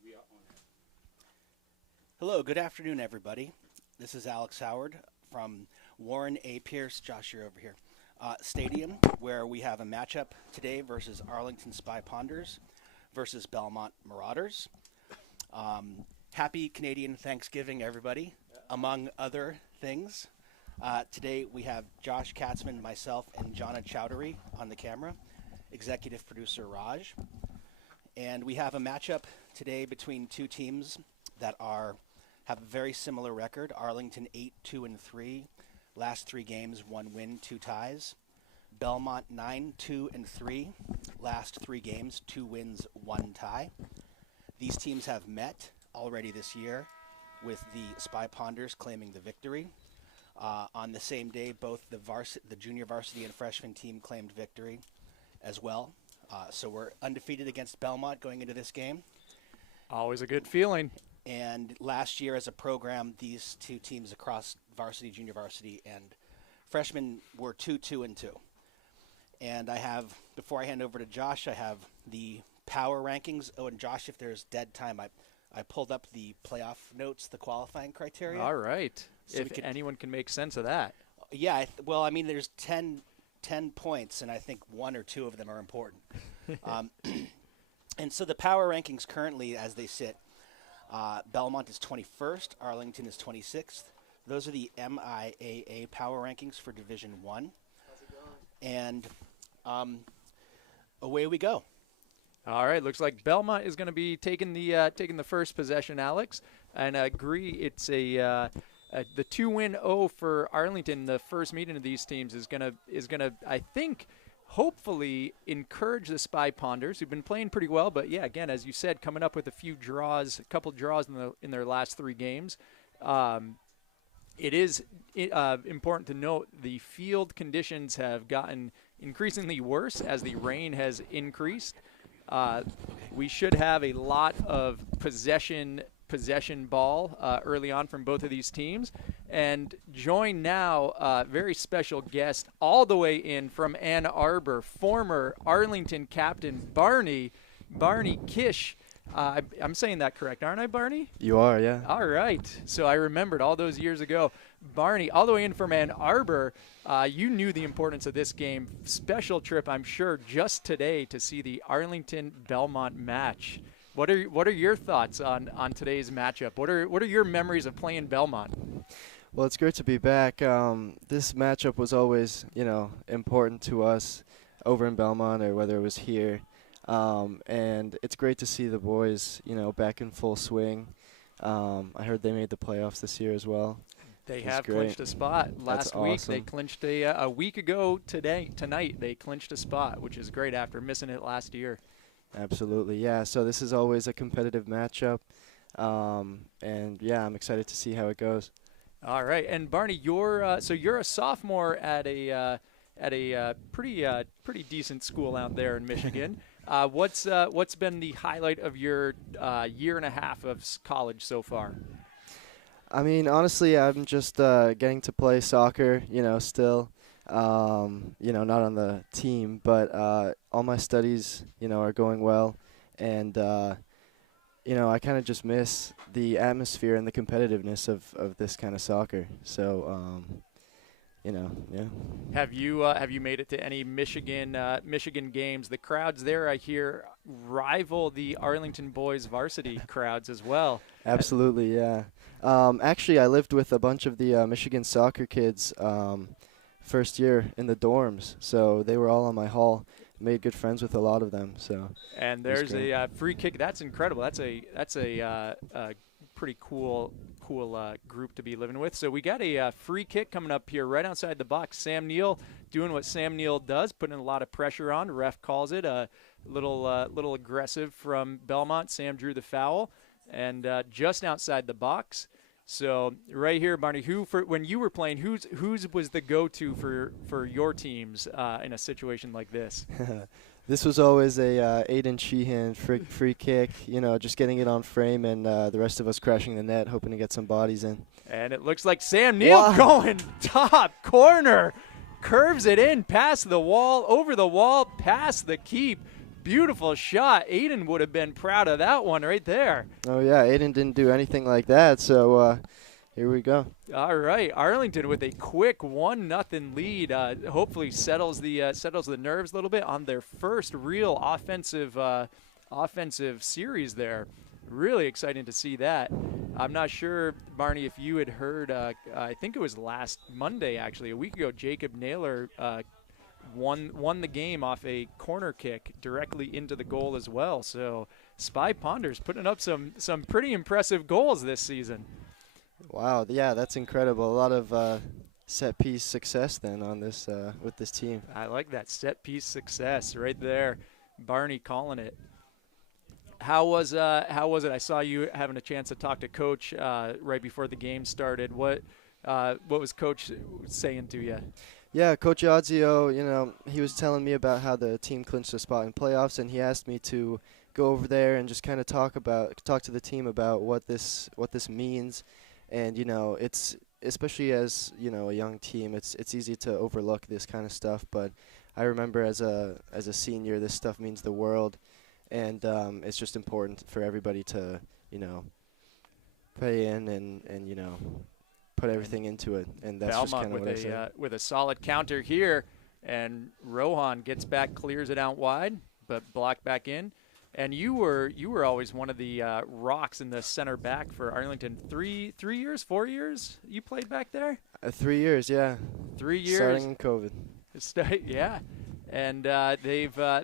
we are on it. Hello, good afternoon, everybody. This is Alex Howard from Warren A. Pierce, Josh, you're over here, Stadium, where we have a matchup today versus Arlington Spy Ponders versus Belmont Marauders. Happy Canadian Thanksgiving, everybody, among other things. Today we have Josh Katzman, myself, and Jonna Chowdhury on the camera, executive producer Raj. And we have a matchup today between two teams that have a very similar record. Arlington 8-2-3, last 3 games, 1 win, 2 ties. Belmont 9-2-3, last 3 games, 2 wins, 1 tie. These teams have met already this year, with the Spy Ponders claiming the victory. On the same day, both the junior varsity and freshman team claimed victory as well. So we're undefeated against Belmont going into this game. Always a good feeling. And last year as a program, these two teams across varsity, junior varsity, and freshmen were 2-2-2. And I have, before I hand over to Josh, I have the power rankings. Oh, and Josh, if there's dead time, I pulled up the playoff notes, the qualifying criteria. All right. So if anyone can make sense of that. Yeah, well, I mean, there's 10 points, and I think 1 or 2 of them are important. And so the power rankings currently, as they sit, Belmont is 21st, Arlington is 26th. Those are the MIAA power rankings for Division I. How's it going? And away we go. All right, looks like Belmont is going to be taking the first possession, Alex. And I agree, it's the 2-0 for Arlington. The first meeting of these teams is gonna I think hopefully encourage the Spy Ponders, who've been playing pretty well. But yeah, again, as you said, coming up with a couple draws in their last 3 games. It is important to note the field conditions have gotten increasingly worse as the rain has increased. We should have a lot of possession ball early on from both of these teams. And join now very special guest all the way in from Ann Arbor, former Arlington captain Barney Kish. I'm saying that correct, aren't I, Barney? You are, yeah. All right. So I remembered all those years ago. Barney, all the way in from Ann Arbor, you knew the importance of this game. Special trip, I'm sure, just today to see the Arlington-Belmont match. What are your thoughts on today's matchup? What are your memories of playing Belmont? Well, it's great to be back. This matchup was always, important to us over in Belmont or whether it was here. And it's great to see the boys, back in full swing. I heard they made the playoffs this year as well. They have clinched a spot. Last week awesome. They clinched a week ago tonight they clinched a spot, which is great after missing it last year. Absolutely, yeah. So this is always a competitive matchup. And yeah, I'm excited to see how it goes. All right, and Barney, you're a sophomore at a pretty decent school out there in Michigan. What's been the highlight of your year and a half of college so far? I mean, honestly, I'm just getting to play soccer, still, not on the team, but all my studies, are going well, and I kind of just miss the atmosphere and the competitiveness of this kind of soccer. So, yeah. Have you made it to any Michigan games? The crowds there, I hear, rival the Arlington boys varsity crowds as well. Absolutely, yeah. Actually, I lived with a bunch of the Michigan soccer kids first year in the dorms, so they were all on my hall. Made good friends with a lot of them. So. And there's a free kick. That's incredible. That's a pretty cool group to be living with. So we got a free kick coming up here right outside the box. Sam Neal doing what Sam Neal does, putting a lot of pressure on. Ref calls it a little aggressive from Belmont. Sam drew the foul, and just outside the box. So right here, Barney, when you were playing, whose was the go-to for your teams in a situation like this? This was always a Aiden Sheehan free kick, just getting it on frame, and the rest of us crashing the net, hoping to get some bodies in. And it looks like Sam Neal going top corner, curves it in, past the wall, over the wall, past the keep. beautiful shot. Aiden would have been proud of that one right there. Oh, yeah, Aiden didn't do anything like that, so here we go. All right, Arlington with a quick 1-0 lead. Hopefully settles the nerves a little bit on their first real offensive series there. Really exciting to see that. I'm not sure, Barney, if you had heard, I think it was last Monday, actually, a week ago, Jacob Naylor won the game off a corner kick directly into the goal as well. So Spy Ponders putting up some pretty impressive goals this season. Wow, yeah, that's incredible. A lot of set-piece success then on this with this team. I like that set-piece success right there. Barney calling it. How was it? I saw you having a chance to talk to Coach right before the game started. What was Coach saying to you? Yeah, Coach Odzio, he was telling me about how the team clinched a spot in playoffs, and he asked me to go over there and just kind of talk to the team about what this means. And it's especially as a young team, it's easy to overlook this kind of stuff. But I remember as a senior, this stuff means the world, and it's just important for everybody to pay in and put everything into it. And that's Belmont just kind of what I said. with a solid counter here, and Rohan gets back, clears it out wide, but blocked back in. And you were always one of the rocks in the center back for Arlington. 4 years you played back there? 3 years, yeah. 3 years. Starting in COVID. Yeah. And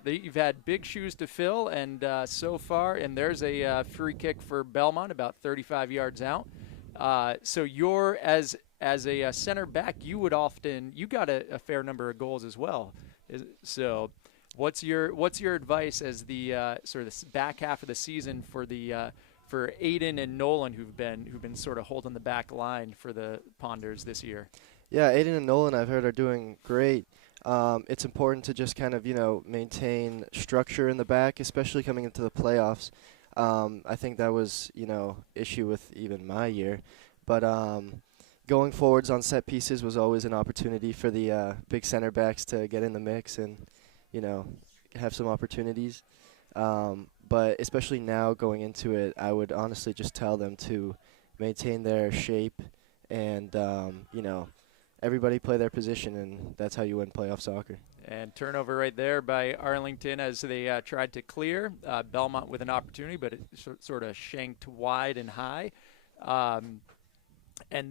you've had big shoes to fill, and so far, and there's a free kick for Belmont about 35 yards out. So you're as a center back, you got a fair number of goals as well. So what's your advice as the sort of the back half of the season for Aiden and Nolan who've been sort of holding the back line for the Ponders this year? Yeah, Aiden and Nolan, I've heard, are doing great. It's important to just kind of, maintain structure in the back, especially coming into the playoffs. I think that was, issue with even my year. But going forwards on set pieces was always an opportunity for the big center backs to get in the mix and, have some opportunities. But especially now going into it, I would honestly just tell them to maintain their shape and, everybody play their position, and that's how you win playoff soccer. And turnover right there by Arlington as they tried to clear. Belmont with an opportunity, but it sort of shanked wide and high. And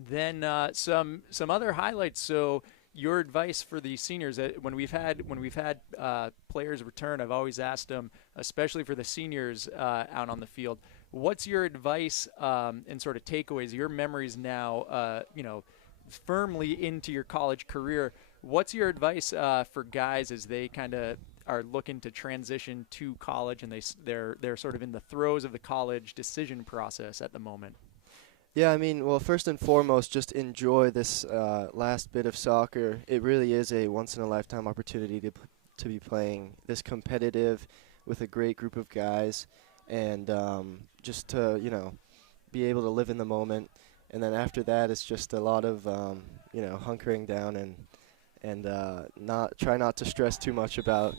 then some other highlights. So your advice for the seniors, when we've had players return, I've always asked them, especially for the seniors out on the field, what's your advice and sort of takeaways, your memories now, firmly into your college career? What's your advice for guys as they kind of are looking to transition to college and they're sort of in the throes of the college decision process at the moment? Yeah, well, first and foremost, just enjoy this last bit of soccer. It really is a once-in-a-lifetime opportunity to be playing this competitive with a great group of guys, and just to, be able to live in the moment. And then after that, it's just a lot of, hunkering down and try not to stress too much about,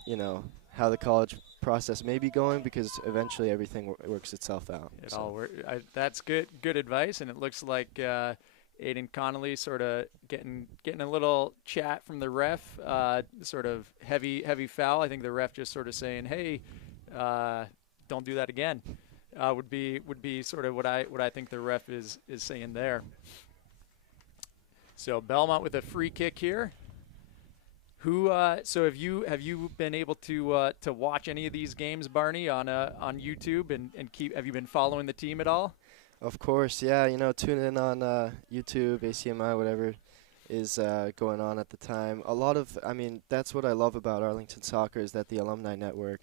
how the college process may be going, because eventually everything works itself out. That's good advice, and it looks like Aiden Connolly sort of getting a little chat from the ref, sort of heavy foul. I think the ref just sort of saying, "Hey, don't do that again." Would be sort of what I think the ref is saying there. So Belmont with a free kick here. So have you been able to watch any of these games, Barney, on YouTube and have you been following the team at all? Of course, yeah. Tune in on YouTube, ACMi, whatever is going on at the time. That's what I love about Arlington soccer, is that the alumni network,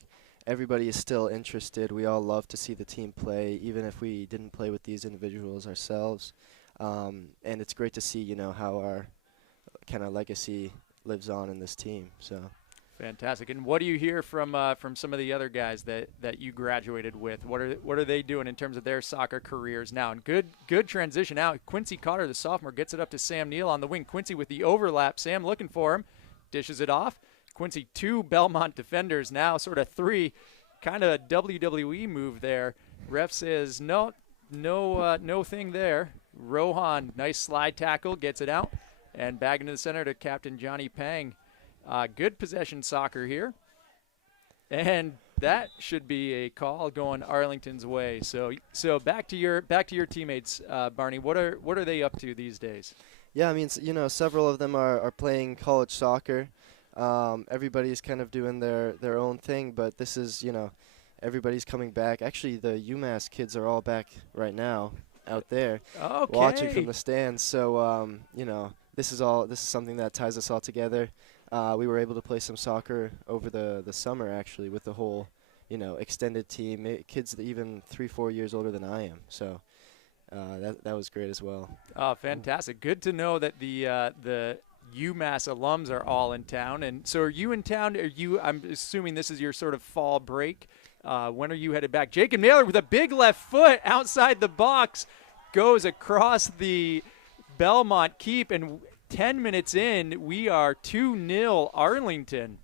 everybody is still interested. We all love to see the team play, even if we didn't play with these individuals ourselves. And it's great to see, how our kind of legacy lives on in this team. So fantastic. And what do you hear from some of the other guys that you graduated with? What are they doing in terms of their soccer careers now? And good transition out. Quincy Cotter, the sophomore, gets it up to Sam Neal on the wing. Quincy with the overlap. Sam looking for him, dishes it off. Quincy, 2 Belmont defenders now, sort of 3 kind of a WWE move there. Ref says no thing there. Rohan, nice slide tackle, gets it out, and back into the center to Captain Johnny Pang. Good possession soccer here, and that should be a call going Arlington's way. So back to your teammates, Barney. What are they up to these days? Yeah, I mean, several of them are playing college soccer. Everybody's kind of doing their own thing, but this is, everybody's coming back. Actually, the UMass kids are all back right now out there watching from the stands. So, this is something that ties us all together. We were able to play some soccer over the summer, actually, with the whole, extended team, kids even 3-4 years older than I am. So that was great as well. Oh, fantastic. Good to know that the UMass alums are all in town. And so are you in town? I'm assuming this is your sort of fall break. When are you headed back? Jacob Naylor with a big left foot outside the box goes across the Belmont keep, and 10 minutes in, we are 2-0 Arlington.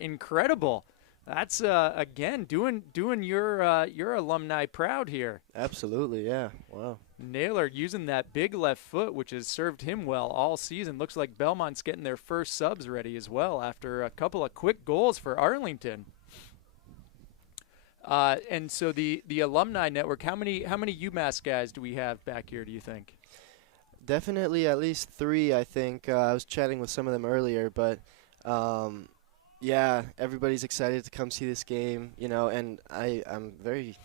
Incredible. That's again doing your alumni proud here. Absolutely, yeah. Wow. Naylor using that big left foot, which has served him well all season. Looks like Belmont's getting their first subs ready as well after a couple of quick goals for Arlington. And so the alumni network, how many UMass guys do we have back here, do you think? Definitely at least 3, I think. I was chatting with some of them earlier, but yeah, everybody's excited to come see this game, and I'm very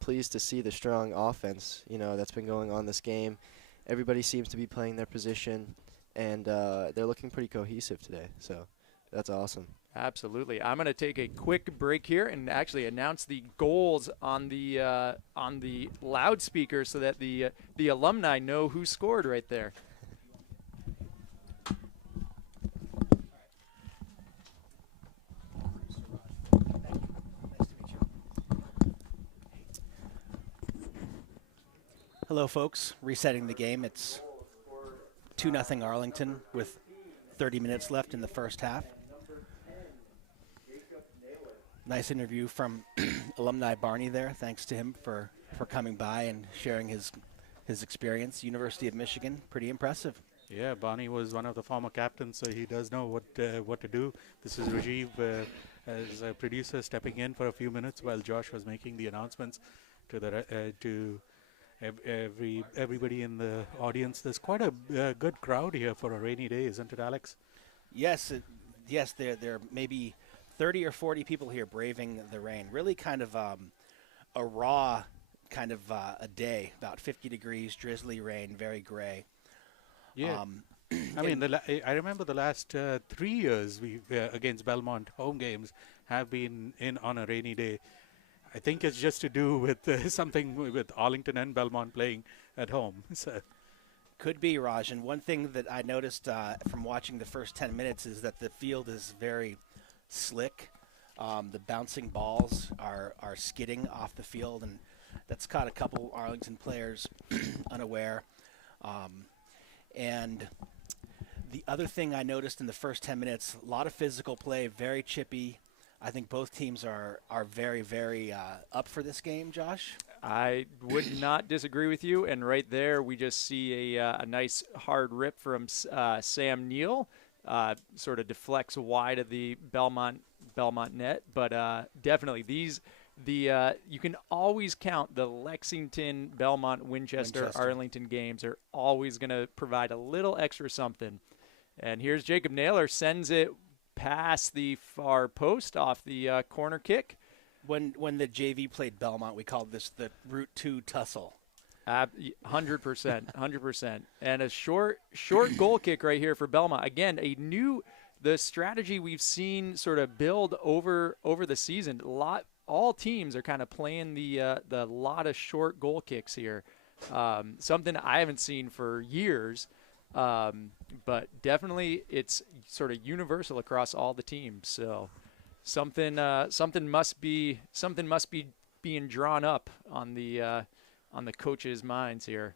pleased to see the strong offense, that's been going on this game. Everybody seems to be playing their position, and they're looking pretty cohesive today, so that's awesome. Absolutely. I'm going to take a quick break here and actually announce the goals on the loudspeaker so that the alumni know who scored right there. Hello, folks. Resetting the game. It's 2-0 Arlington with 30 minutes left in the first half. Nice interview from alumni Barney there. Thanks to him for coming by and sharing his experience. University of Michigan, pretty impressive. Yeah, Barney was one of the former captains, so he does know what to do. This is Rajiv as a producer stepping in for a few minutes while Josh was making the announcements to everybody in the audience. There's quite a good crowd here for a rainy day, isn't it, Alex? Yes, there may be 30 or 40 people here braving the rain. Really kind of a raw kind of a day, about 50 degrees, drizzly rain, very gray. Yeah. I remember the last 3 years we against Belmont home games have been in on a rainy day. I think it's just to do with something with Arlington and Belmont playing at home. So. Could be, Raj. And one thing that I noticed from watching the first 10 minutes is that the field is very slick. The bouncing balls are skidding off the field, and that's caught a couple Arlington players unaware. And the other thing I noticed in the first 10 minutes, a lot of physical play, very chippy. I think both teams are very, very up for this game, Josh. I would not disagree with you. And right there, we just see a nice hard rip from Sam Neal. Sort of deflects wide of the Belmont net. But definitely you can always count the Lexington, Belmont, Winchester, Arlington games are always going to provide a little extra something. And here's Jacob Naylor, sends it past the far post off the corner kick. When the JV played Belmont, we called this the Route 2 tussle. 100%. And a short goal kick right here for Belmont. Again, the strategy we've seen sort of build over the season. All teams are kind of playing the lot of short goal kicks here. Something I haven't seen for years. But definitely it's sort of universal across all the teams. So something must be being drawn up on the coaches' minds here.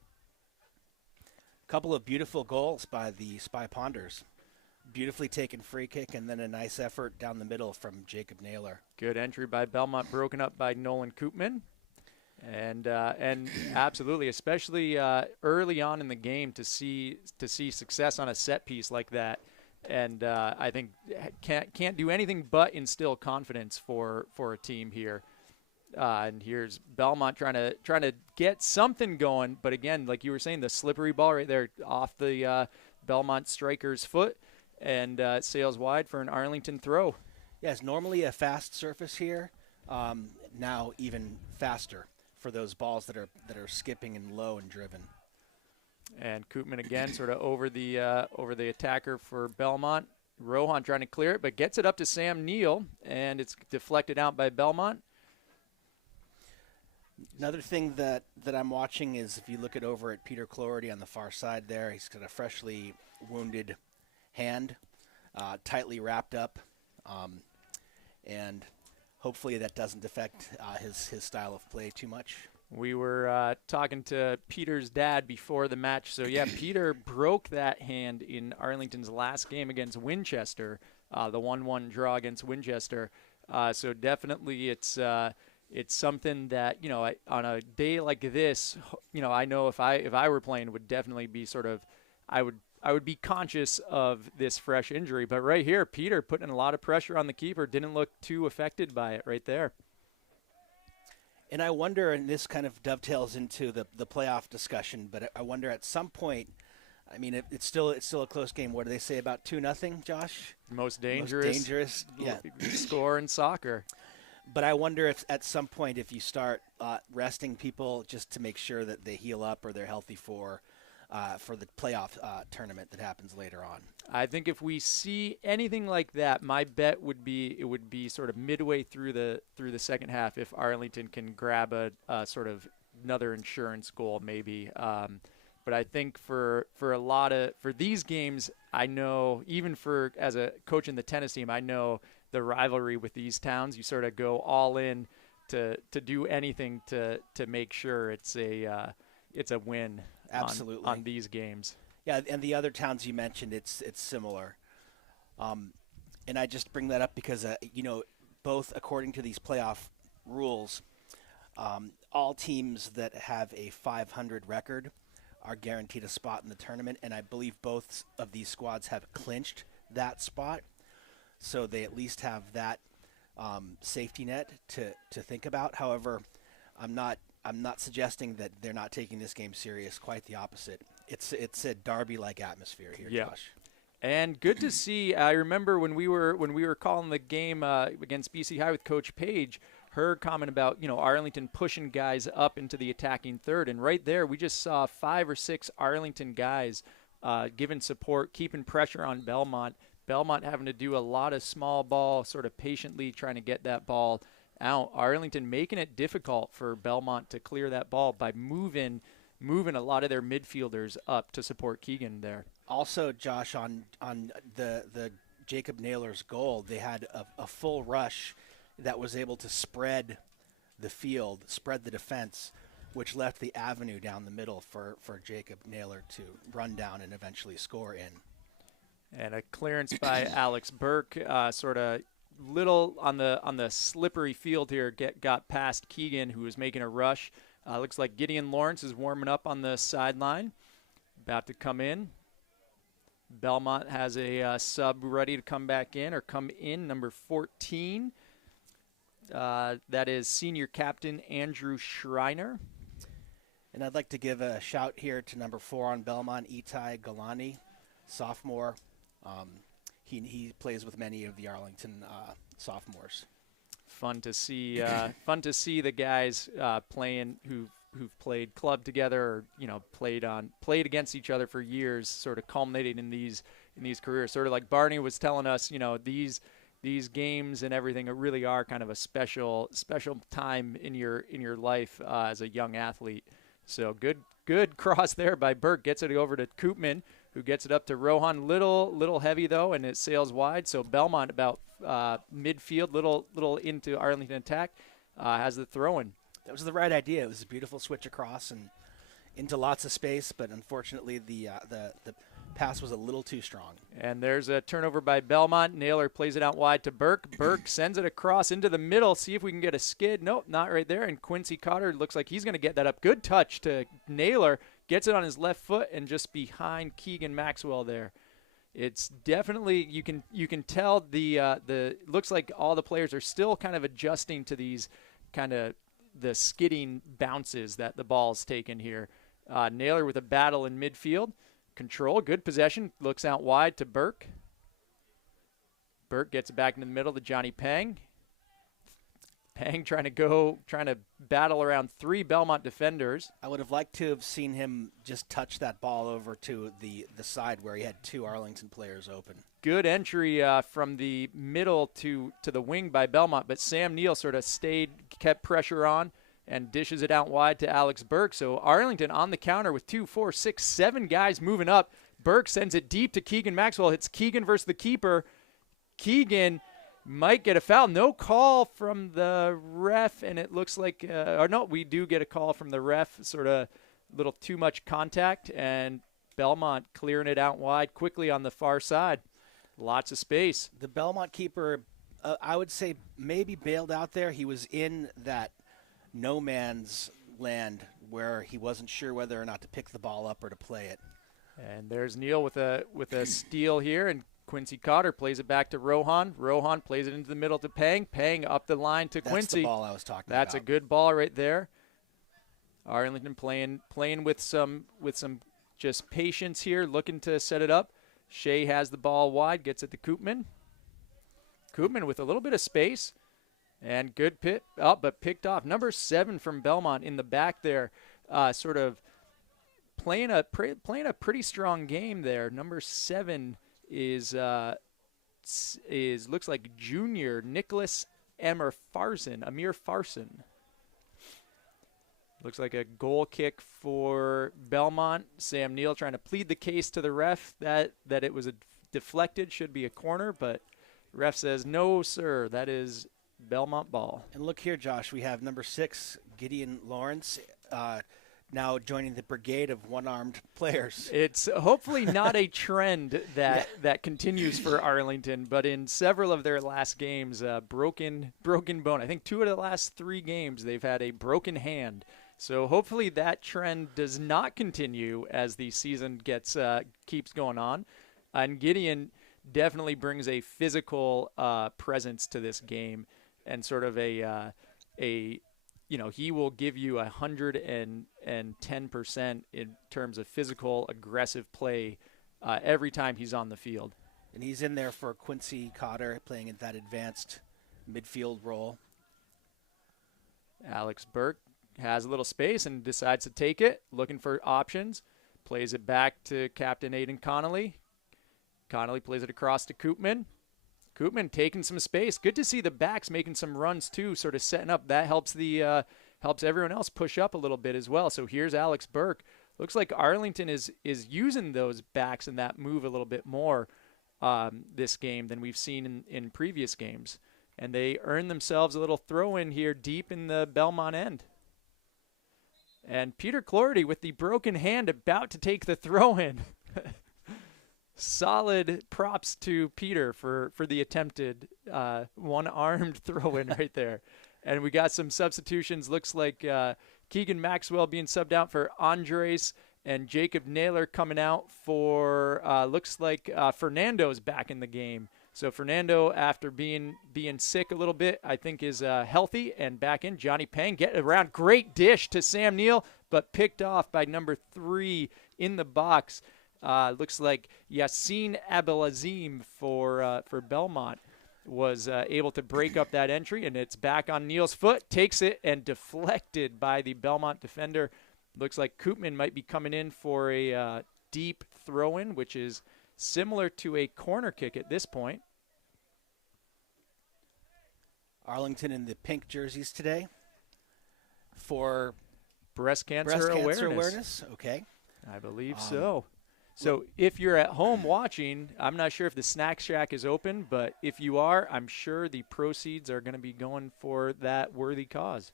A couple of beautiful goals by the Spy Ponders. Beautifully taken free kick, and then a nice effort down the middle from Jacob Naylor. Good entry by Belmont, broken up by Nolan Koopman. And absolutely, especially early on in the game, to see success on a set piece like that, and I think can't do anything but instill confidence for a team here. And here's Belmont trying to get something going, but again, like you were saying, the slippery ball right there off the Belmont striker's foot, and sails wide for an Arlington throw. Yes, normally a fast surface here, now even faster for those balls that are skipping and low and driven. And Koopman again sort of over the attacker for Belmont. Rohan trying to clear it, but gets it up to Sam Neal, and it's deflected out by Belmont. Another thing that I'm watching is if you look at over at Peter Cloherty on the far side there, he's got a freshly wounded hand, tightly wrapped up, and hopefully that doesn't affect his style of play too much. We were talking to Peter's dad before the match. So, yeah, Peter broke that hand in Arlington's last game against Winchester, the 1-1 draw against Winchester. So definitely it's something that, on a day like this, I know if I were playing, it would definitely be sort of I would be conscious of this fresh injury. But right here, Peter putting a lot of pressure on the keeper, didn't look too affected by it right there. And I wonder, and this kind of dovetails into the playoff discussion, but I wonder at some point, I mean, it's still a close game. What do they say about 2-0, Josh? Most dangerous score in soccer. But I wonder if at some point if you start resting people just to make sure that they heal up or they're healthy for the playoff tournament that happens later on. I think if we see anything like that, my bet would be it would be sort of midway through the second half if Arlington can grab a sort of another insurance goal maybe. But I think for these games, I know even as a coach in the tennis team, I know the rivalry with these towns. You sort of go all in to do anything to make sure it's a win. Absolutely. On these games. Yeah, and the other towns you mentioned, it's similar. And I just bring that up because, both according to these playoff rules, all teams that have a 500 record are guaranteed a spot in the tournament, and I believe both of these squads have clinched that spot, so they at least have that safety net to think about. However, I'm not suggesting that they're not taking this game serious. Quite the opposite. It's a derby-like atmosphere here, yeah. Josh. And good to see. I remember when we were calling the game against BC High with Coach Page, her comment about Arlington pushing guys up into the attacking third, and right there we just saw 5 or 6 Arlington guys giving support, keeping pressure on Belmont. Belmont having to do a lot of small ball, sort of patiently trying to get that ball out. Arlington making it difficult for Belmont to clear that ball by moving a lot of their midfielders up to support Keegan there. Also, Josh, on the Jacob Naylor's goal, they had a full rush that was able to spread the field, spread the defense, which left the avenue down the middle for Jacob Naylor to run down and eventually score in. And a clearance by Alex Burke, sort of little on the slippery field here, got past Keegan, who was making a rush. Looks like Gideon Lawrence is warming up on the sideline, about to come in. Belmont has a sub ready to come back in, or come in, number 14. That is senior captain Andrew Schreiner. And I'd like to give a shout here to number 4 on Belmont, Itai Galani, sophomore. He plays with many of the Arlington sophomores. Fun to see the guys playing who've played club together, or played against each other for years, sort of culminating in these careers. Sort of like Barney was telling us, these games and everything really are kind of a special time in your life as a young athlete. So good cross there by Burke, gets it over to Koopman, who gets it up to Rohan. Little heavy though, and it sails wide. So Belmont about midfield, little into Arlington attack, has the throw-in. That was the right idea. It was a beautiful switch across and into lots of space, but unfortunately the pass was a little too strong. And there's a turnover by Belmont. Naylor plays it out wide to Burke. Burke sends it across into the middle. See if we can get a skid. Nope, not right there. And Quincy Cotter looks like he's going to get that up. Good touch to Naylor. Gets it on his left foot and just behind Keegan Maxwell there. It's definitely, you can tell the looks like all the players are still kind of adjusting to these kind of the skidding bounces that the ball's taken here. Naylor with a battle in midfield. Control, good possession. Looks out wide to Burke. Burke gets it back into the middle to Johnny Pang. Pang trying to battle around 3 Belmont defenders. I would have liked to have seen him just touch that ball over to the side where he had 2 Arlington players open. Good entry from the middle to the wing by Belmont, but Sam Neal sort of kept pressure on and dishes it out wide to Alex Burke. So Arlington on the counter with 2, 4, 6, 7 guys moving up. Burke sends it deep to Keegan Maxwell. It's Keegan versus the keeper. Keegan might get a foul. No call from the ref, and it looks like we do get a call from the ref. Sort of a little too much contact, and Belmont clearing it out wide quickly on the far side. Lots of space. The Belmont keeper, I would say, maybe bailed out there. He was in that no man's land where he wasn't sure whether or not to pick the ball up or to play it. And there's Neal with a steal here, and Quincy Cotter plays it back to Rohan. Rohan plays it into the middle to Pang. Pang up the line to Quincy. That's the ball I was talking about. That's a good ball right there. Arlington playing with some just patience here, looking to set it up. Shea has the ball wide, gets it to Koopman. Koopman with a little bit of space. And good pit up, but picked off. Number 7 from Belmont in the back there, sort of playing a pretty strong game there. Number 7 is looks like junior Nicholas Amir Farson. Looks like a goal kick for Belmont. Sam Neal trying to plead the case to the ref that it was a deflected, should be a corner, but ref says no, sir, that is Belmont ball. And look here, Josh, we have number 6, Gideon Lawrence, now joining the brigade of one-armed players. It's hopefully not a trend that continues for Arlington, but in several of their last games, broken bone. I think 2 of the last 3 games they've had a broken hand. So hopefully that trend does not continue as the season keeps going on. And Gideon definitely brings a physical presence to this game. And sort of he will give you 110% in terms of physical, aggressive play every time he's on the field. And he's in there for Quincy Cotter, playing in that advanced midfield role. Alex Burke has a little space and decides to take it, looking for options. Plays it back to Captain Aiden Connolly. Connolly plays it across to Koopman. Koopman taking some space. Good to see the backs making some runs too, sort of setting up. That helps helps everyone else push up a little bit as well. So here's Alex Burke. Looks like Arlington is using those backs and that move a little bit more this game than we've seen in previous games. And they earn themselves a little throw-in here deep in the Belmont end. And Peter Clordy with the broken hand about to take the throw-in. Solid props to Peter for the attempted one-armed throw-in right there. And we got some substitutions. Looks like Keegan Maxwell being subbed out for Andres and Jacob Naylor coming out for, looks like Fernando's back in the game. So Fernando, after being sick a little bit, I think is healthy and back in. Johnny Pang getting around. Great dish to Sam Neal, but picked off by number 3 in the box. Looks like Yassine Abelazim for Belmont was able to break up that entry, and it's back on Neal's foot. Takes it and deflected by the Belmont defender. Looks like Koopman might be coming in for a deep throw-in, which is similar to a corner kick at this point. Arlington in the pink jerseys today for breast cancer awareness. Okay. I believe so. So if you're at home watching, I'm not sure if the Snack Shack is open, but if you are, I'm sure the proceeds are going to be going for that worthy cause.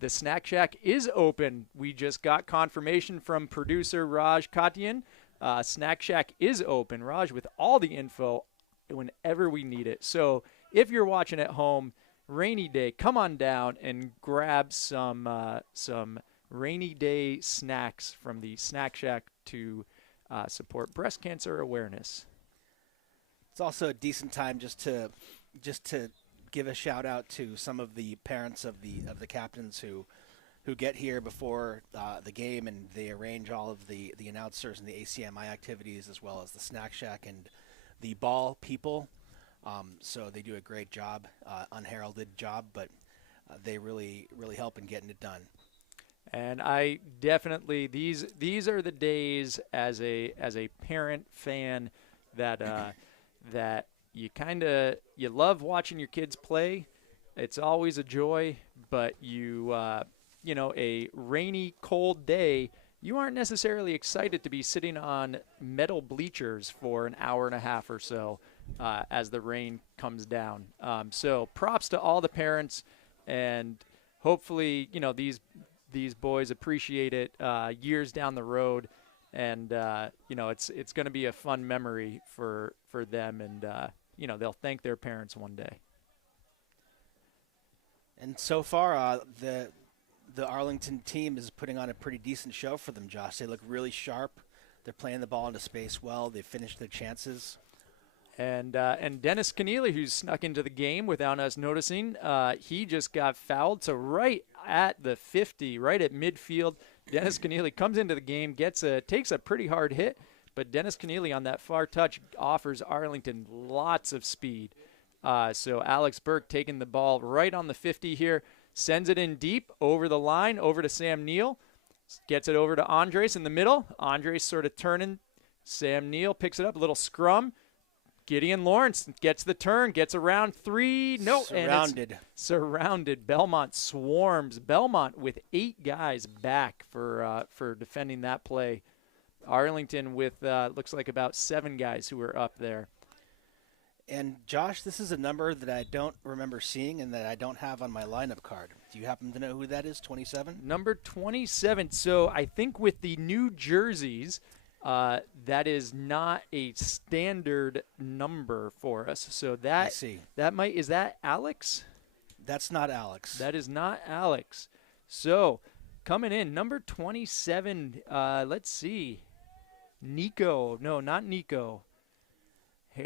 The Snack Shack is open. We just got confirmation from producer Raj Katian. Snack Shack is open. Raj with all the info whenever we need it. So if you're watching at home, rainy day, come on down and grab some rainy day snacks from the Snack Shack to support breast cancer awareness. It's also a decent time just to give a shout out to some of the parents of the captains who get here before the game, and they arrange all of the announcers and the ACMi activities, as well as the Snack Shack and the ball people. So they do a great job, unheralded job, but they really help in getting it done. And I definitely these are the days as a parent fan that that you love watching your kids play. It's always a joy, but a rainy, cold day, you aren't necessarily excited to be sitting on metal bleachers for an hour and a half or so as the rain comes down. So props to all the parents, and hopefully, these boys appreciate it years down the road, and it's going to be a fun memory for them, and they'll thank their parents one day. And so far, the Arlington team is putting on a pretty decent show for them, Josh. They look really sharp. They're playing the ball into space well. They finished their chances. And Dennis Keneally, who's snuck into the game without us noticing, he just got fouled. So right at the 50, right at midfield, Dennis Keneally comes into the game, takes a pretty hard hit, but Dennis Keneally on that far touch offers Arlington lots of speed. So Alex Burke taking the ball right on the 50 here, sends it in deep over the line, over to Sam Neal, gets it over to Andres in the middle. Andres sort of turning. Sam Neal picks it up, a little scrum. Gideon Lawrence gets the turn, gets around three. No, surrounded. And it's surrounded. Belmont swarms. Belmont with 8 guys back for defending that play. Arlington with looks like about 7 guys who are up there. And Josh, this is a number that I don't remember seeing and that I don't have on my lineup card. Do you happen to know who that is? 27? Number 27. So I think with the new jerseys, that is not a standard number for us. So that I see. Is that Alex? That's not Alex. That is not Alex. So coming in, number 27, let's see. Nico. No, not Nico.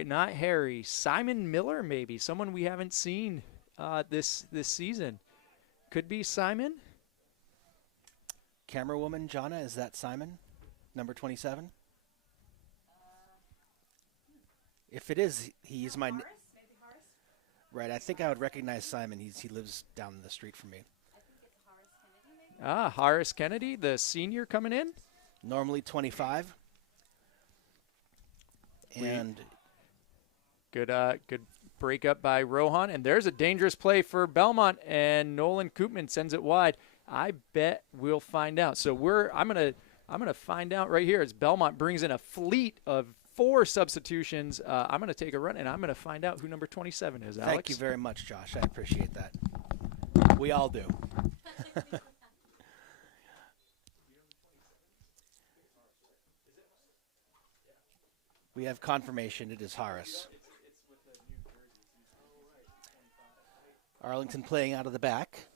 Not Harry. Simon Miller, maybe. Someone we haven't seen this season. Could be Simon. Camerawoman, Jana, is that Simon? Number 27? If it is, he's my... Horace? Maybe Horace? Right, I think I would recognize Simon. He lives down the street from me. I think it's Horace Kennedy, maybe? Horace Kennedy, the senior coming in. Normally 25. And... Good break up by Rohan, and there's a dangerous play for Belmont, and Nolan Koopman sends it wide. I bet we'll find out. So I'm gonna find out right here as Belmont brings in a fleet of 4 substitutions. I'm gonna take a run, and I'm gonna find out who number 27 is. Alex. Thank you very much, Josh. I appreciate that. We all do. We have confirmation it is Horace. Arlington playing out of the back.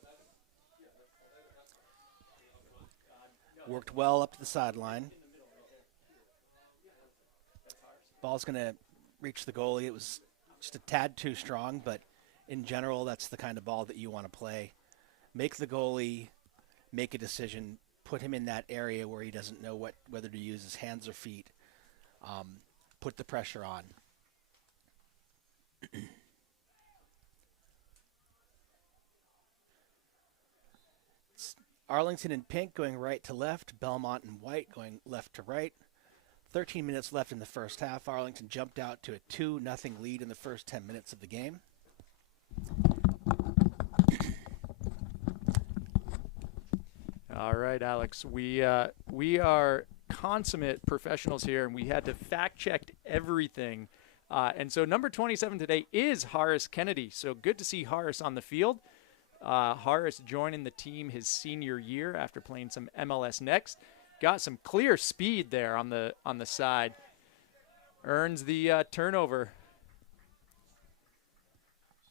Worked well up to the sideline. Ball's going to reach the goalie. It was just a tad too strong, but in general, that's the kind of ball that you want to play. Make the goalie make a decision, put him in that area where he doesn't know whether to use his hands or feet. Put the pressure on. Arlington in pink going right to left. Belmont in white going left to right. 13 minutes left in the first half. Arlington jumped out to a 2-0 lead in the first 10 minutes of the game. All right, Alex. We are consummate professionals here, and we had to fact-check everything. And so number 27 today is Horace Kennedy. So good to see Horace on the field. Horace joining the team his senior year after playing some MLS Next. Got some clear speed there on the side. Earns the turnover.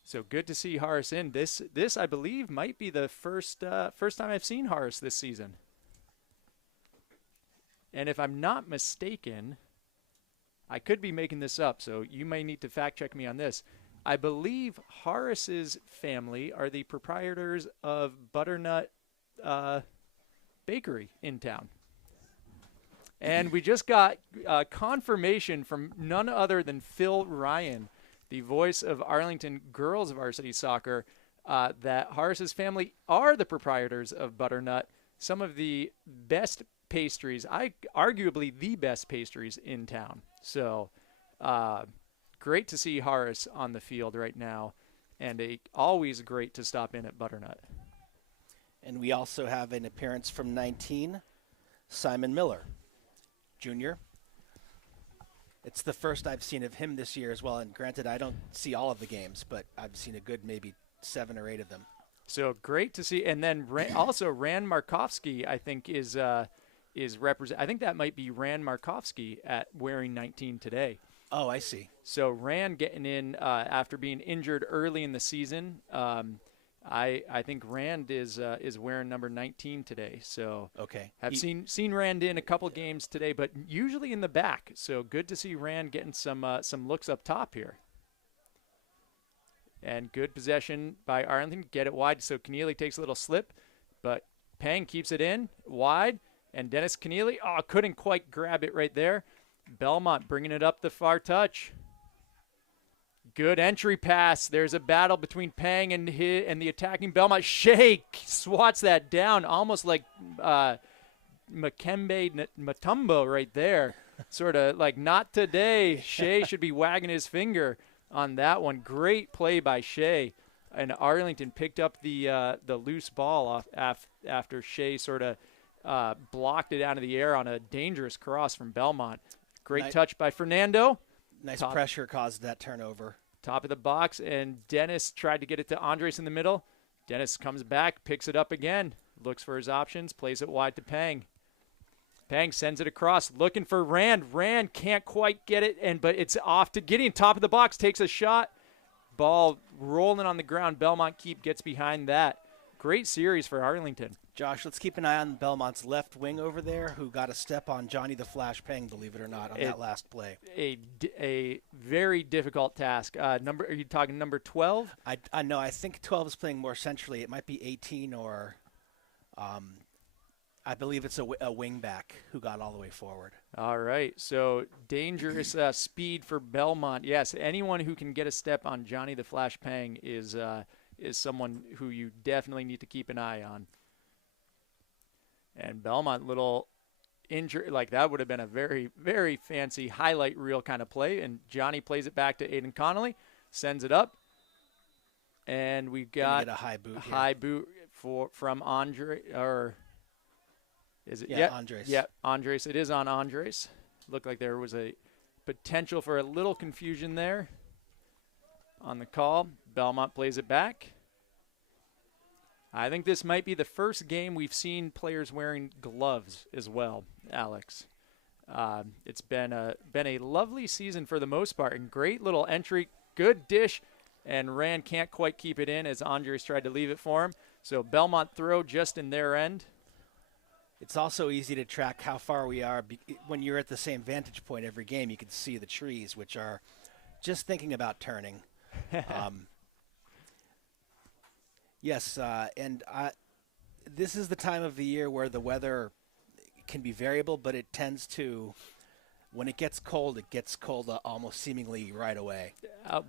So good to see Horace in. This I believe might be the first time I've seen Horace this season. And if I'm not mistaken, I could be making this up, so you may need to fact check me on this. I believe Horace's family are the proprietors of Butternut Bakery in town. And we just got confirmation from none other than Phil Ryan, the voice of Arlington girls varsity soccer, that Horace's family are the proprietors of Butternut, some of the best pastries, arguably the best pastries in town. So great to see Horace on the field right now, and always great to stop in at Butternut. And we also have an appearance from 19, Simon Miller, Jr. It's the first I've seen of him this year as well, and granted, I don't see all of the games, but I've seen a good maybe 7 or 8 of them. So great to see. And then also Rand Markovsky, I think, is represent. I think that might be Rand Markovsky wearing 19 today. Oh, I see. So Rand getting in after being injured early in the season. I think Rand is wearing number 19 today. So okay, have seen Rand in a couple games today, but usually in the back. So good to see Rand getting some looks up top here. And good possession by Arlington. Get it wide. So Keneally takes a little slip, but Pang keeps it in wide. And Dennis Keneally, couldn't quite grab it right there. Belmont bringing it up the far touch. Good entry pass. There's a battle between Pang and the attacking Belmont. Shea swats that down, almost like Makembe Mutombo right there. Sort of like, not today. Shea should be wagging his finger on that one. Great play by Shea. And Arlington picked up the loose ball off after Shea sort of blocked it out of the air on a dangerous cross from Belmont. Great touch by Fernando. Nice pressure caused that turnover. Top of the box, and Dennis tried to get it to Andres in the middle. Dennis comes back, picks it up again, looks for his options, plays it wide to Pang. Pang sends it across, looking for Rand. Rand can't quite get it, but it's off to Gideon. Top of the box, takes a shot. Ball rolling on the ground. Belmont gets behind that. Great series for Arlington. Josh, let's keep an eye on Belmont's left wing over there, who got a step on Johnny the Flash Pang, believe it or not, on that last play. A very difficult task. Are you talking number 12? I know. I think 12 is playing more centrally. It might be 18 or I believe it's a wing back who got all the way forward. All right. So dangerous speed for Belmont. Yes, anyone who can get a step on Johnny the Flash Pang is someone who you definitely need to keep an eye on. And Belmont, little injury, like that would have been a very, very fancy highlight reel kind of play. And Johnny plays it back to Aiden Connolly, sends it up. And we got a high boot. From Andre, or is it? Yeah, Andres. Yeah, Andres. It is on Andres. Looked like there was a potential for a little confusion there on the call. Belmont plays it back. I think this might be the first game we've seen players wearing gloves as well, Alex. It's been a lovely season for the most part, and great little entry, good dish, and Rand can't quite keep it in as Andres tried to leave it for him. So Belmont throw just in their end. It's also easy to track how far we are. When you're at the same vantage point every game, you can see the trees, which are just thinking about turning. Yes, and this is the time of the year where the weather can be variable, but it tends to, when it gets cold almost seemingly right away.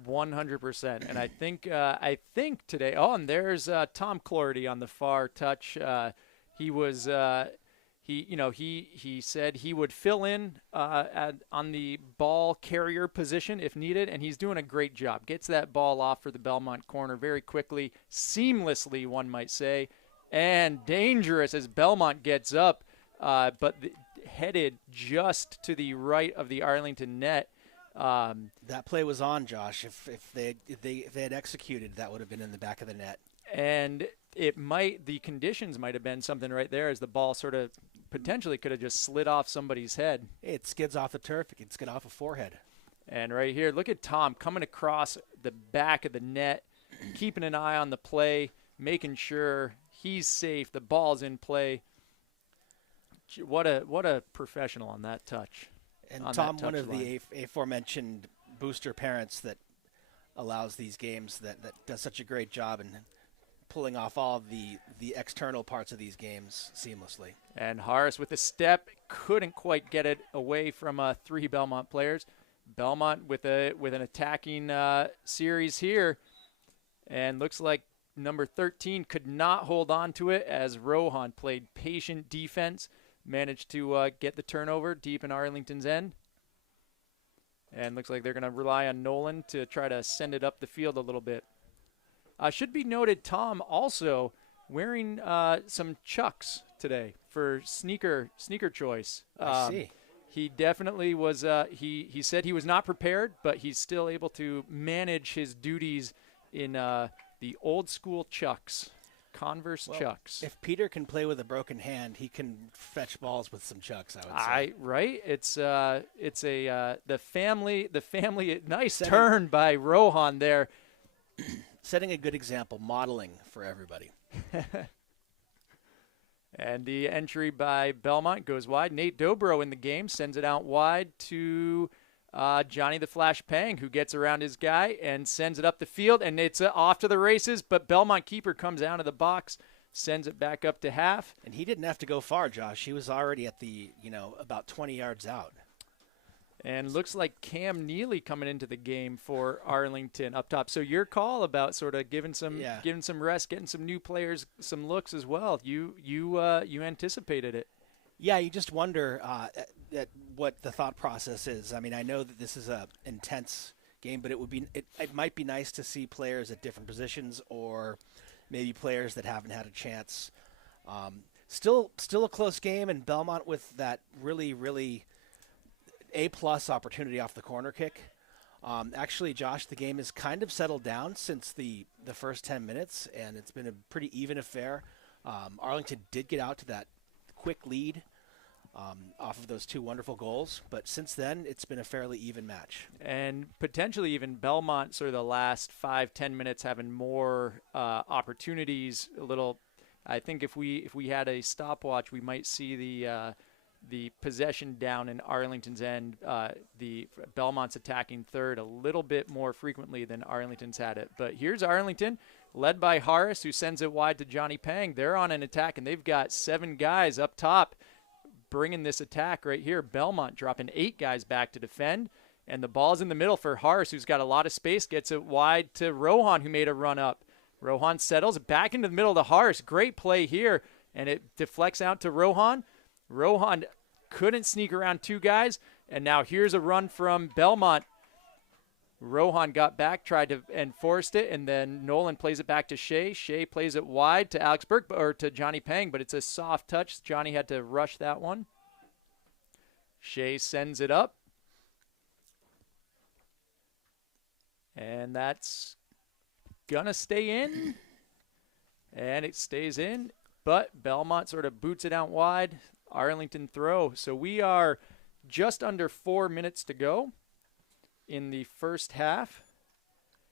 100%. And I think today, and there's Tom Clordy on the far touch. He was he said he would fill in on the ball carrier position if needed, and he's doing a great job. Gets that ball off for the Belmont corner very quickly, seamlessly, one might say, and dangerous as Belmont gets up, but headed just to the right of the Arlington net. That play was on, Josh. If they had executed, that would have been in the back of the net. and the conditions might have been something right there as the ball sort of potentially could have just slid off somebody's head. It skids off the turf. It can skid off a forehead. And right here, look at Tom coming across the back of the net, keeping an eye on the play, making sure he's safe, the ball's in play. What a professional on that touch. And Tom, one of the aforementioned booster parents that allows these games, that does such a great job in pulling off all the external parts of these games seamlessly. And Harris with a step, couldn't quite get it away from 3 Belmont players. Belmont with an attacking series here, and looks like number 13 could not hold on to it as Rohan played patient defense, managed to get the turnover deep in Arlington's end. And looks like they're going to rely on Nolan to try to send it up the field a little bit. Should be noted, Tom also wearing some Chucks today for sneaker choice. I see. He definitely was. He said he was not prepared, but he's still able to manage his duties in the old school Chucks, Converse Chucks. If Peter can play with a broken hand, he can fetch balls with some Chucks, I would say. Right? It's the family nice turn by Rohan there. Setting a good example, modeling for everybody. And the entry by Belmont goes wide. Nate Dobro in the game sends it out wide to Johnny the Flash Pang, who gets around his guy and sends it up the field, and it's off to the races, but Belmont keeper comes out of the box, sends it back up to half. And he didn't have to go far, Josh. He was already at about 20 yards out. And looks like Cam Neely coming into the game for Arlington up top. So your call about sort of giving some rest, getting some new players some looks as well. You anticipated it. Yeah, you just wonder at what the thought process is. I mean, I know that this is a intense game, but it might be nice to see players at different positions, or maybe players that haven't had a chance. Still a close game, and Belmont with that really A-plus opportunity off the corner kick. Actually, Josh, the game has kind of settled down since the first 10 minutes, and it's been a pretty even affair. Arlington did get out to that quick lead off of those 2 wonderful goals, but since then, it's been a fairly even match. And potentially even Belmont, sort of the last 5-10 minutes, having more opportunities. I think if we had a stopwatch, we might see the possession down in Arlington's end, the Belmont's attacking third a little bit more frequently than Arlington's had it. But here's Arlington, led by Harris, who sends it wide to Johnny Pang. They're on an attack, and they've got 7 guys up top bringing this attack right here. Belmont dropping 8 guys back to defend, and the ball's in the middle for Harris, who's got a lot of space, gets it wide to Rohan, who made a run up. Rohan settles back into the middle to Harris. Great play here, and it deflects out to Rohan. Rohan couldn't sneak around 2 guys, and now here's a run from Belmont. Rohan got back, tried to and forced it, and then Nolan plays it back to Shea. Shea plays it wide to Alex Burke or to Johnny Pang, but it's a soft touch. Johnny had to rush that one. Shea sends it up, and that's gonna stay in, and it stays in, but Belmont sort of boots it out wide. Arlington throw. So we are just under 4 minutes to go in the first half.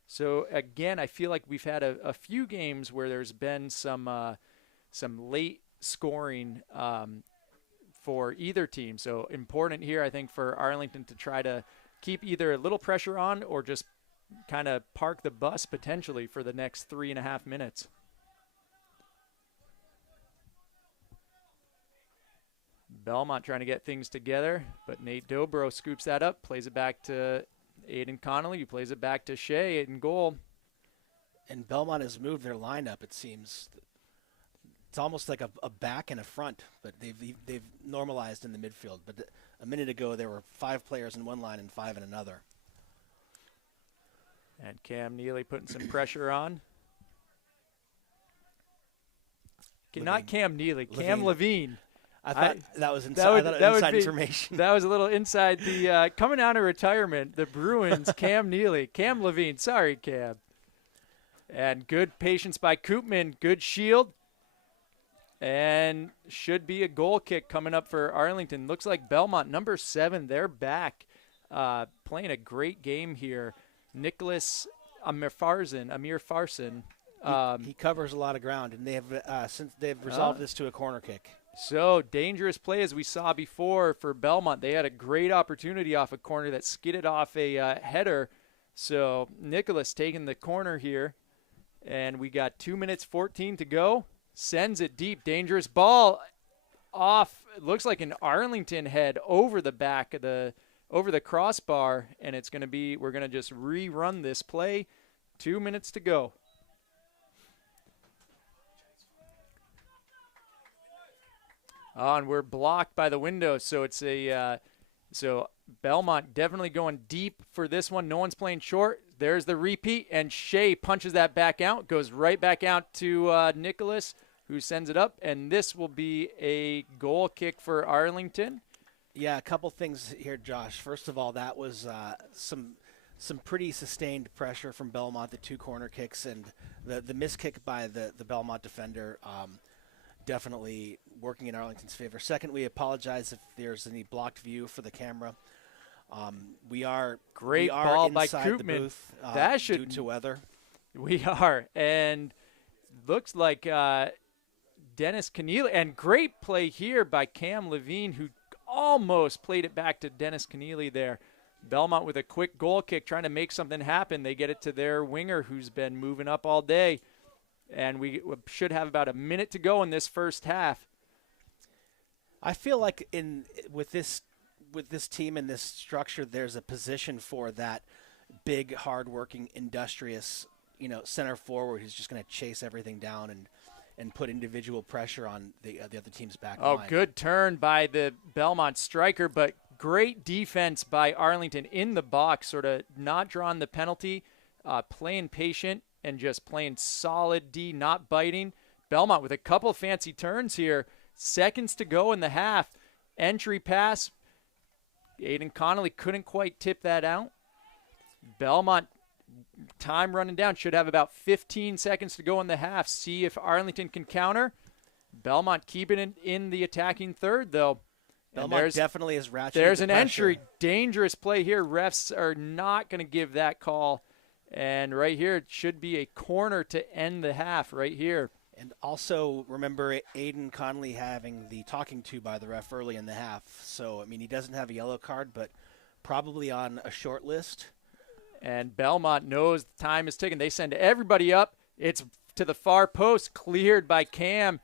So again, I feel like we've had a few games where there's been some late scoring for either team. So important here, I think, for Arlington to try to keep either a little pressure on or just kind of park the bus potentially for the next 3.5 minutes. Belmont trying to get things together, but Nate Dobro scoops that up, plays it back to Aiden Connolly, who plays it back to Shea in goal. And Belmont has moved their lineup, it seems. It's almost like a back and a front, but they've normalized in the midfield. But a minute ago, there were 5 players in one line and 5 in another. And Cam Neely putting some pressure on. Not Cam Neely, Cam Levine. I thought that was inside information. That was a little inside the coming out of retirement, the Bruins, Cam Neely, Cam Levine. Sorry, Cam. And good patience by Koopman. Good shield. And should be a goal kick coming up for Arlington. Looks like Belmont, number 7, they're back. Playing a great game here. Nicholas Amir Farson. He covers a lot of ground, and they have since they've resolved this to a corner kick. So dangerous play as we saw before for Belmont. They had a great opportunity off a corner that skidded off a header. So Nicholas taking the corner here, and we got 2 minutes 14 to go. Sends it deep, dangerous ball off. It looks like an Arlington head over the back of over the crossbar, and it's going to be. We're going to just rerun this play. 2 minutes to go. And we're blocked by the window, so it's so Belmont definitely going deep for this one. No one's playing short. There's the repeat, and Shea punches that back out, goes right back out to Nicholas, who sends it up, and this will be a goal kick for Arlington. Yeah, a couple things here, Josh. First of all, that was some pretty sustained pressure from Belmont, the 2 corner kicks, and the missed kick by the Belmont defender definitely working in Arlington's favor. Second, we apologize if there's any blocked view for the camera. We are ball by inside Koopman. the booth That should due to weather. We are, and looks like Dennis Keneally, and great play here by Cam Levine, who almost played it back to Dennis Keneally there. Belmont with a quick goal kick, trying to make something happen. They get it to their winger, who's been moving up all day, and we should have about a minute to go in this first half. I feel like with this team and this structure, there's a position for that big, hard-working, industrious, center forward who's just going to chase everything down and put individual pressure on the other team's back line. Oh, good turn by the Belmont striker, but great defense by Arlington in the box, sort of not drawing the penalty, playing patient and just playing solid D, not biting. Belmont with a couple fancy turns here. Seconds to go in the half. Entry pass. Aiden Connolly couldn't quite tip that out. Belmont, time running down. Should have about 15 seconds to go in the half. See if Arlington can counter. Belmont keeping it in the attacking third, though. Belmont definitely is ratcheting. There's the an pressure. entry. Dangerous play here. Refs are not going to give that call. And right here, it should be a corner to end the half right here. And also, remember Aiden Connolly having the talking to by the ref early in the half. So, I mean, he doesn't have a yellow card, but probably on a short list. And Belmont knows the time is ticking. They send everybody up. It's to the far post, cleared by Cam.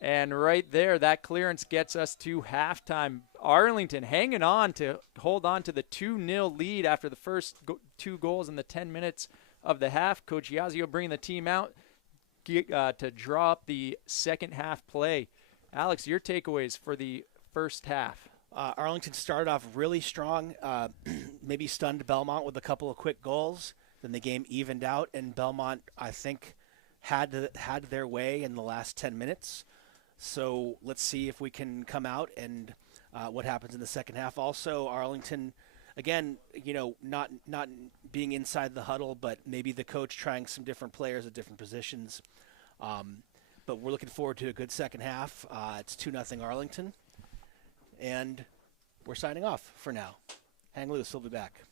And right there, that clearance gets us to halftime. Arlington hanging on to hold on to the 2-0 lead after the first 2 goals in the 10 minutes of the half. Coach Yazio bringing the team out to draw up the second half play. Alex, your takeaways for the first half. Arlington started off really strong, maybe stunned Belmont with a couple of quick goals. Then the game evened out, and Belmont, I think, had their way in the last 10 minutes. So let's see if we can come out and what happens in the second half. Also, Arlington, again, not being inside the huddle, but maybe the coach trying some different players at different positions. But we're looking forward to a good second half. It's 2-0 Arlington. And we're signing off for now. Hang loose. We'll be back.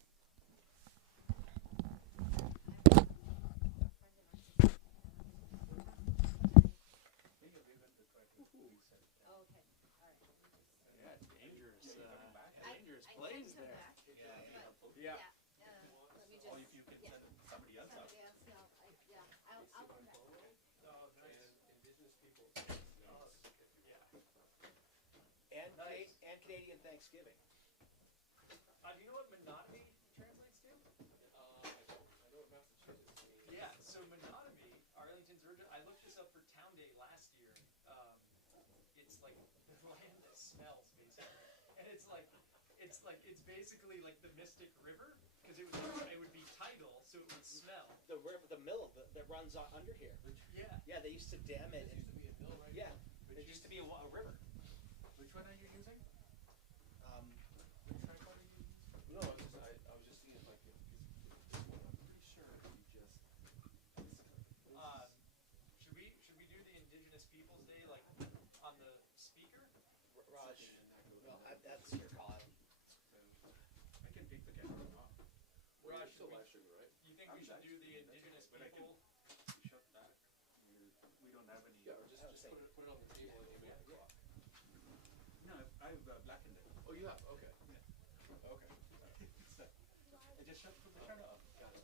And Canadian Thanksgiving. Do you know what monotony translates to? I know Massachusetts. Yeah, so monotony, Arlington's original. I looked this up for Town Day last year. It's like the land that smells, basically, and it's basically like the Mystic River because it would be tidal, so it would smell. The river, the mill that runs under here. Yeah, they used to dam it. There used to be a mill, right? Yeah, there used to be a river. Which one are you using? Which tripod are you using? No, I was just thinking like this one. I'm pretty sure you just. still live streaming, right? You think we should do the indigenous people? Shut that. We don't have any. Yeah, or just put it on the table and you make it rock. No, I've blackened it. Oh, you have? Okay. Yeah. Okay. I just shut put the shutter off. Got it.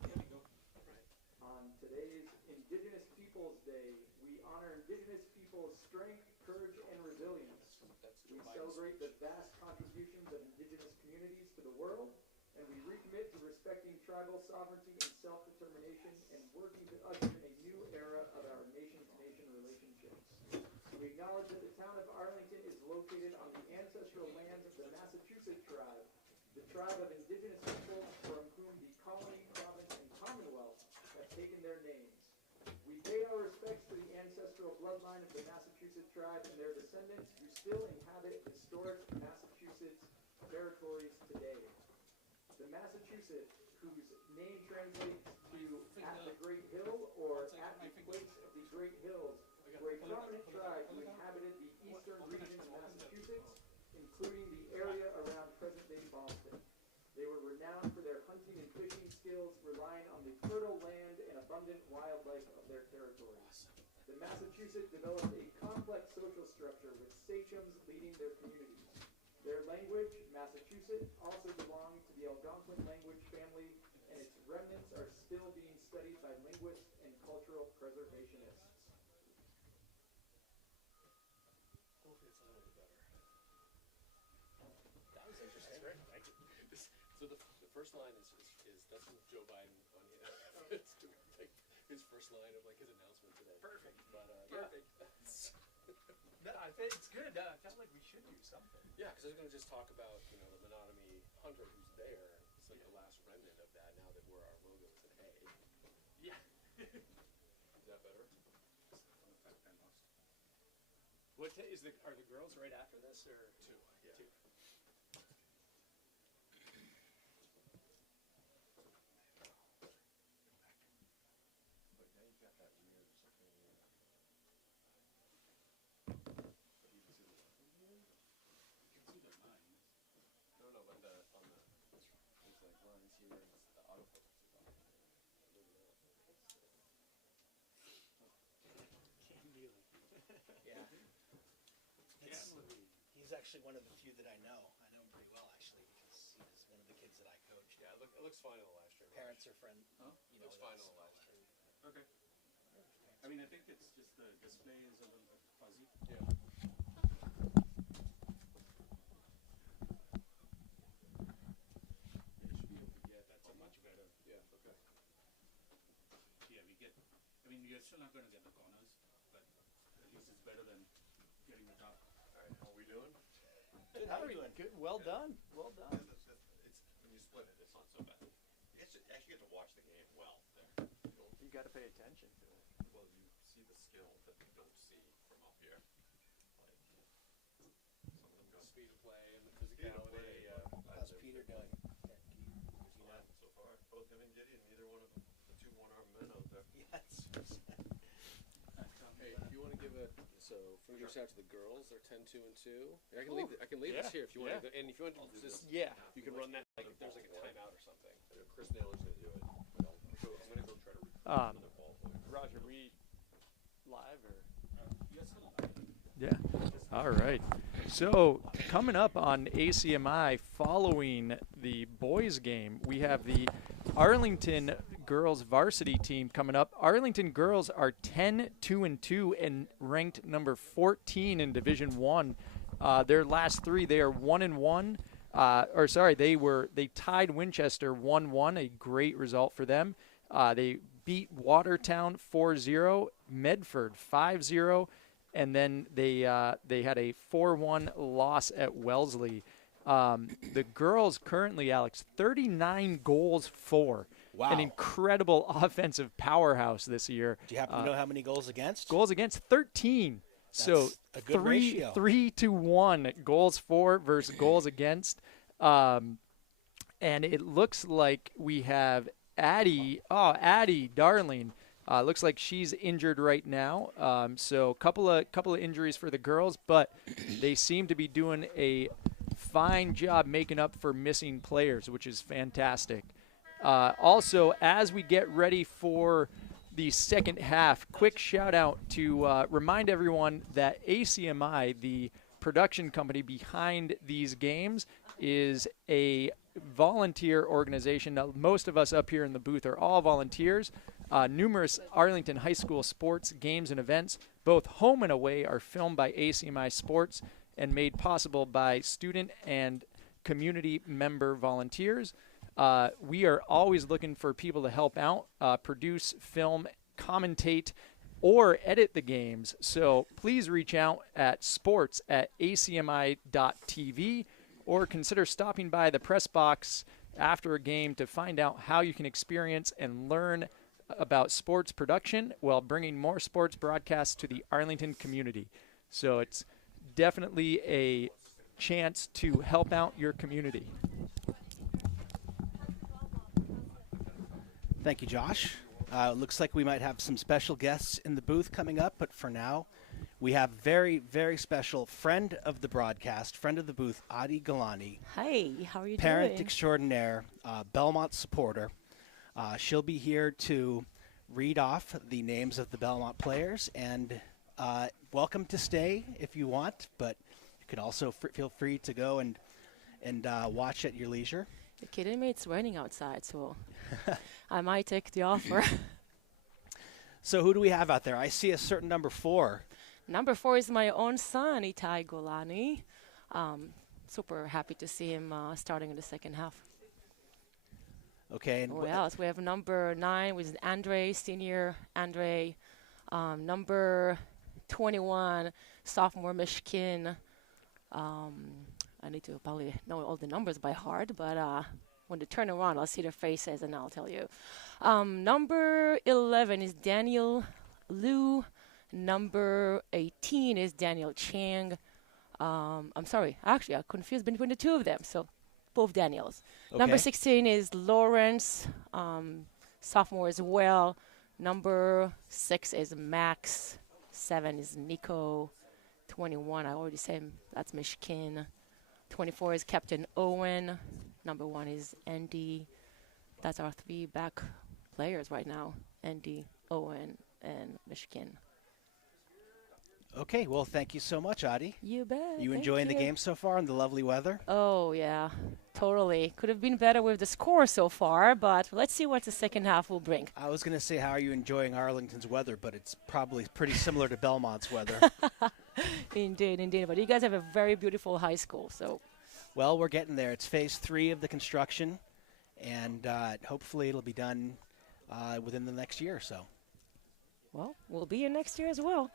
Here we go. Right. On today's Indigenous Peoples Day, we honor Indigenous people's strength, courage, and resilience. That's We Joe Biden's celebrate the speech. vast contributions of Indigenous communities to the world, and we recommit to respecting tribal sovereignty and self-determination and working to usher in a new era of our nation-to-nation relationships. We acknowledge that the town of Arlington is located on the ancestral lands of the Massachusetts tribe, the tribe of Indigenous peoples from whom the colony, province, and commonwealth have taken their names. We pay our respects to the ancestral bloodline of the Massachusetts tribe and their descendants who still inhabit historic Massachusetts territories today. The Massachusetts, whose name translates to at the Great Hill or at the place of the Great Hills, were a prominent tribe who inhabited the eastern region of Massachusetts, including the area around present-day Boston. They were renowned for their hunting and fishing skills, relying on the fertile land and abundant wildlife of their territories. The Massachusetts developed a complex social structure with sachems leading their communities. Their language, Massachusetts, also belonged to the Algonquin language family, and its remnants are still being studied by linguists and cultural preservationists. Hopefully it's a little bit better. That was interesting. That's great. Thank you. So the first line is that's from Joe Biden on it's like his first line of like his announcement today. Perfect. But Perfect. No, I think it's good. I felt like we should do something. Yeah, because I was going to just talk about the Menominee hunter who's there. It's like the last remnant of that. Now that our logo is an A. Yeah. Is that better? Are the girls right after this or Two. Yeah. two? But now you've got that weird something. But you can see the line here? You can see the lines. No, but there's like lines here and the autofocus is on. Yeah. He's actually one of the few that I know. I know him pretty well, actually, because he was one of the kids that I coached. Yeah, it looks fine on the live stream. Parents are friend. Huh? You Looks know, fine on that's- the live stream. Okay. I mean, I think it's just the display is a little bit fuzzy. Yeah. Yeah, that's a much better. Yeah, okay. Yeah, we get. I mean, you're still not going to get the corners, but at least it's better than getting the top. Alright, how are we doing? Good. How are you doing? Good. Well done. Well done. It's when you split it, it's not so bad. You actually get to watch the game well there. You got to pay attention to it. Well, you see the skill that you don't see from up here. Like some of them go Speed of play and the speed of physicality. play. How's Peter doing? So far, both him and Gideon, neither one of them, the two one-armed men out there. Yes. Hey, if you want to give fingers out to the girls, they're 10, 2, and 2. I can leave this here if you want to, and if you want to just, Yeah. you can run that, like, if there's like a timeout or something. I know Chris Naylor's going to do it. But I'm going to go try to recruit another ball player. Roger, we live or? You're still alive. Yeah. All right. So coming up on ACMi following the boys game, we have the Arlington girls varsity team coming up. Arlington girls are 10-2-2 and ranked number 14 in Division 1. Their last three, they are 1-1. They tied Winchester 1-1, a great result for them. They beat Watertown 4-0, Medford 5-0, and then they had a 4-1 loss at Wellesley. The girls currently, Alex, 39 goals for. Wow. An incredible offensive powerhouse this year. Do you happen to know how many goals against? Goals against 13. So That's a good three, ratio. 3-1 goals for versus goals against. And it looks like we have Addie, darling. Looks like she's injured right now. So couple of injuries for the girls, but they seem to be doing a fine job making up for missing players, which is fantastic. Also, as we get ready for the second half, quick shout out to remind everyone that ACMi, the production company behind these games, is a volunteer organization. Now, most of us up here in the booth are all volunteers. Numerous Arlington High School sports, games, and events, both home and away, are filmed by ACMi Sports and made possible by student and community member volunteers. We are always looking for people to help out, produce, film, commentate, or edit the games. So please reach out at sports@acmi.tv or consider stopping by the press box after a game to find out how you can experience and learn about sports production while bringing more sports broadcasts to the Arlington community. So it's definitely a chance to help out your community. Thank you, Josh. Looks like we might have some special guests in the booth coming up, but for now, we have very, very special friend of the broadcast, friend of the booth, Adi Galani. Hi, how are you Parent doing? extraordinaire, Belmont supporter. She'll be here to read off the names of the Belmont players, and welcome to stay if you want, but you can also feel free to go and watch at your leisure. You're kidding me? It's raining outside, so I might take the offer. So who do we have out there? I see a certain number 4. Number 4 is my own son, Itai Golani. Super happy to see him starting in the second half. Okay. And What else? We have number 9, which is Andre, senior Andre. Number 21, sophomore Mishkin. I need to probably know all the numbers by heart, but when they turn around, I'll see their faces and I'll tell you. Number 11 is Daniel Liu. Number 18 is Daniel Chang. I'm sorry, actually, I'm confused between the two of them, so both Daniels. Okay. Number 16 is Lawrence, sophomore as well. Number 6 is Max. 7 is Nico. 21, I already said that's Mishkin. 24 is Captain Owen. Number 1 is Andy. That's our 3 back players right now. Andy, Owen, and Mishkin. Okay, well, thank you so much, Adi. You bet. You thank enjoying the you. game so far and the lovely weather? Oh, yeah, totally. Could have been better with the score so far, but let's see what the second half will bring. I was going to say, how are you enjoying Arlington's weather, but it's probably pretty similar to Belmont's weather. Indeed, indeed. But you guys have a very beautiful high school, so. Well, we're getting there. It's phase 3 of the construction, and hopefully it'll be done within the next year or so. Well, we'll be here next year as well.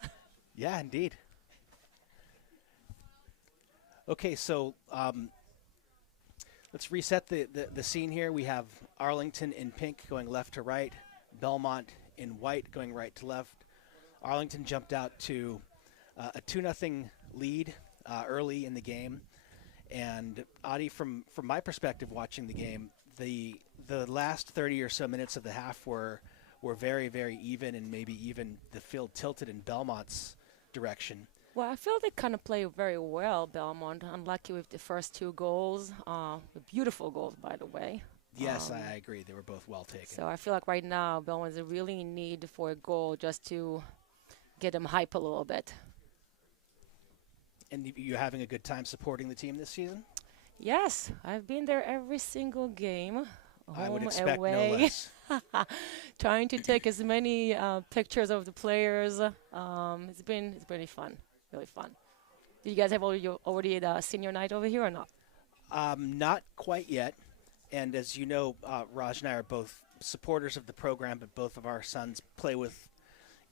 Yeah, indeed. Okay, so let's reset the scene here. We have Arlington in pink going left to right, Belmont in white going right to left. Arlington jumped out to a 2-0 lead early in the game. And Adi, from my perspective watching the game, the last 30 or so minutes of the half were very, very even, and maybe even the field tilted in Belmont's direction. Well, I feel they kind of play very well, Belmont. Unlucky with the first 2 goals. Beautiful goals, by the way. Yes, I agree. They were both well taken. So I feel like right now Belmont is really in need for a goal just to get them hype a little bit. And you having a good time supporting the team this season? Yes, I've been there every single game. I would home, expect away. no less. Trying to take as many pictures of the players. It's been really fun, really fun. Do you guys have already the senior night over here or not? Not quite yet. And as you know, Raj and I are both supporters of the program, but both of our sons play with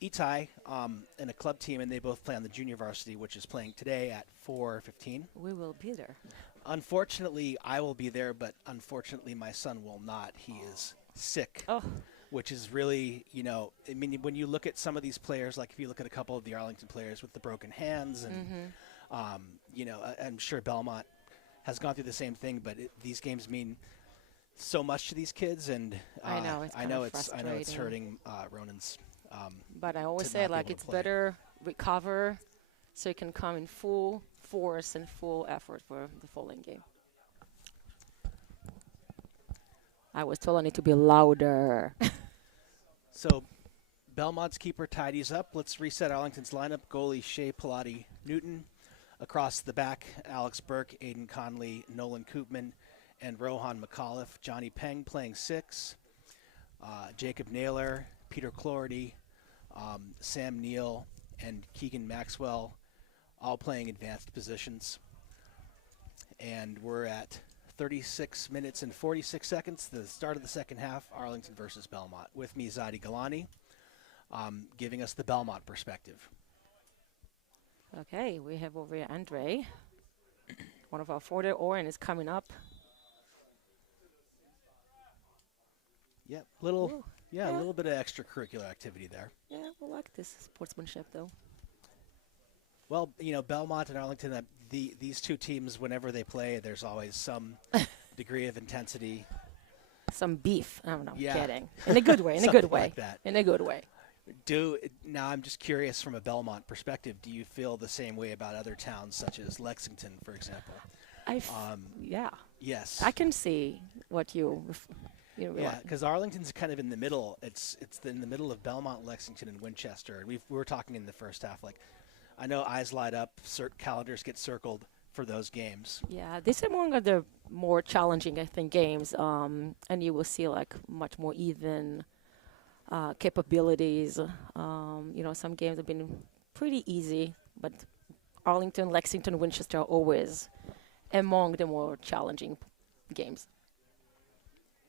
Itai in a club team, and they both play on the junior varsity, which is playing today at 4:15. We will be there. Unfortunately, I will be there, but unfortunately, my son will not. He is sick, which is really, I mean, when you look at some of these players, like if you look at a couple of the Arlington players with the broken hands, and, I'm sure Belmont has gone through the same thing, but these games mean so much to these kids, and I know it's hurting Ronan's. But I always say, like, it's better recover so you can come in full force and full effort for the following game. I was told I need to be louder. So Belmont's keeper tidies up. Let's reset Arlington's lineup. Goalie Shea Pilati Newton. Across the back, Alex Burke, Aiden Conley, Nolan Koopman, and Rohan McAuliffe. Johnny Peng playing 6. Jacob Naylor, Peter Clordy, Sam Neal, and Keegan Maxwell all playing advanced positions. And we're at 36 minutes and 46 seconds, the start of the second half, Arlington versus Belmont. With me, Zadi Galani, giving us the Belmont perspective. Okay, we have over here Andre. One of our forward, Oren, is coming up. Yep, a little yeah. bit of extracurricular activity there. Yeah, we like this sportsmanship, though. Well, Belmont and Arlington, these two teams, whenever they play, there's always some degree of intensity. Some beef. I don't know. Yeah. Kidding. In a good way. In a Something good way. like that. In a good way. Now I'm just curious from a Belmont perspective, do you feel the same way about other towns such as Lexington, for example? Yeah. Yes. I can see what you Yeah, because Arlington's kind of in the middle. It's in the middle of Belmont, Lexington, and Winchester. And we were talking in the first half, like, I know eyes light up, calendars get circled for those games. Yeah, this is one of the more challenging, I think, games. And you will see, like, much more even capabilities. Some games have been pretty easy, but Arlington, Lexington, Winchester are always among the more challenging games.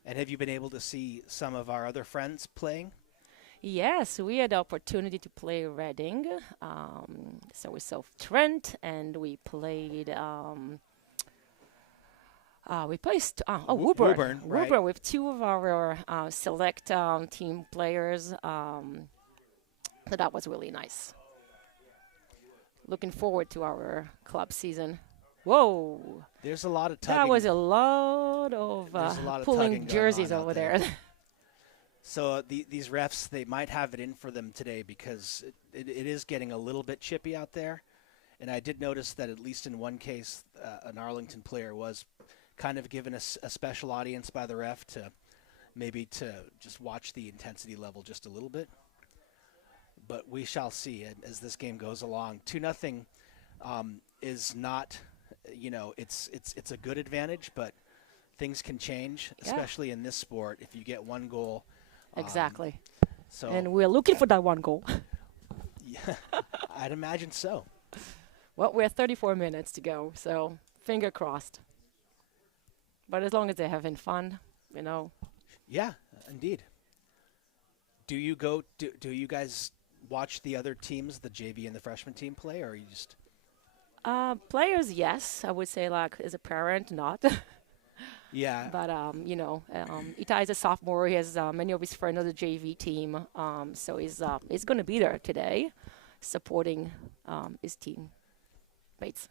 And have you been able to see some of our other friends playing? Yes, we had the opportunity to play Reading. So we saw Trent, and we played. Woburn. Right. Woburn with 2 of our select team players. So that was really nice. Looking forward to our club season. Whoa! There's a lot of tugging. That was a lot of pulling jerseys over there. So these refs, they might have it in for them today because it is getting a little bit chippy out there. And I did notice that at least in one case, an Arlington player was kind of given a special audience by the ref to just watch the intensity level just a little bit. But we shall see as this game goes along. 2-0 is not, it's a good advantage, but things can change, especially in this sport. If you get 1 goal. Exactly. And we're looking for that 1 goal. Yeah, I'd imagine so. Well, we're 34 minutes to go, so finger crossed. But as long as they're having fun, Yeah, indeed. Do you guys watch the other teams, the JV and the freshman team play, or are you just? Players, yes. I would say, like, as a parent, not. Yeah. But, Itai is a sophomore. He has many of his friends on the JV team. So he's going to be there today supporting his teammates.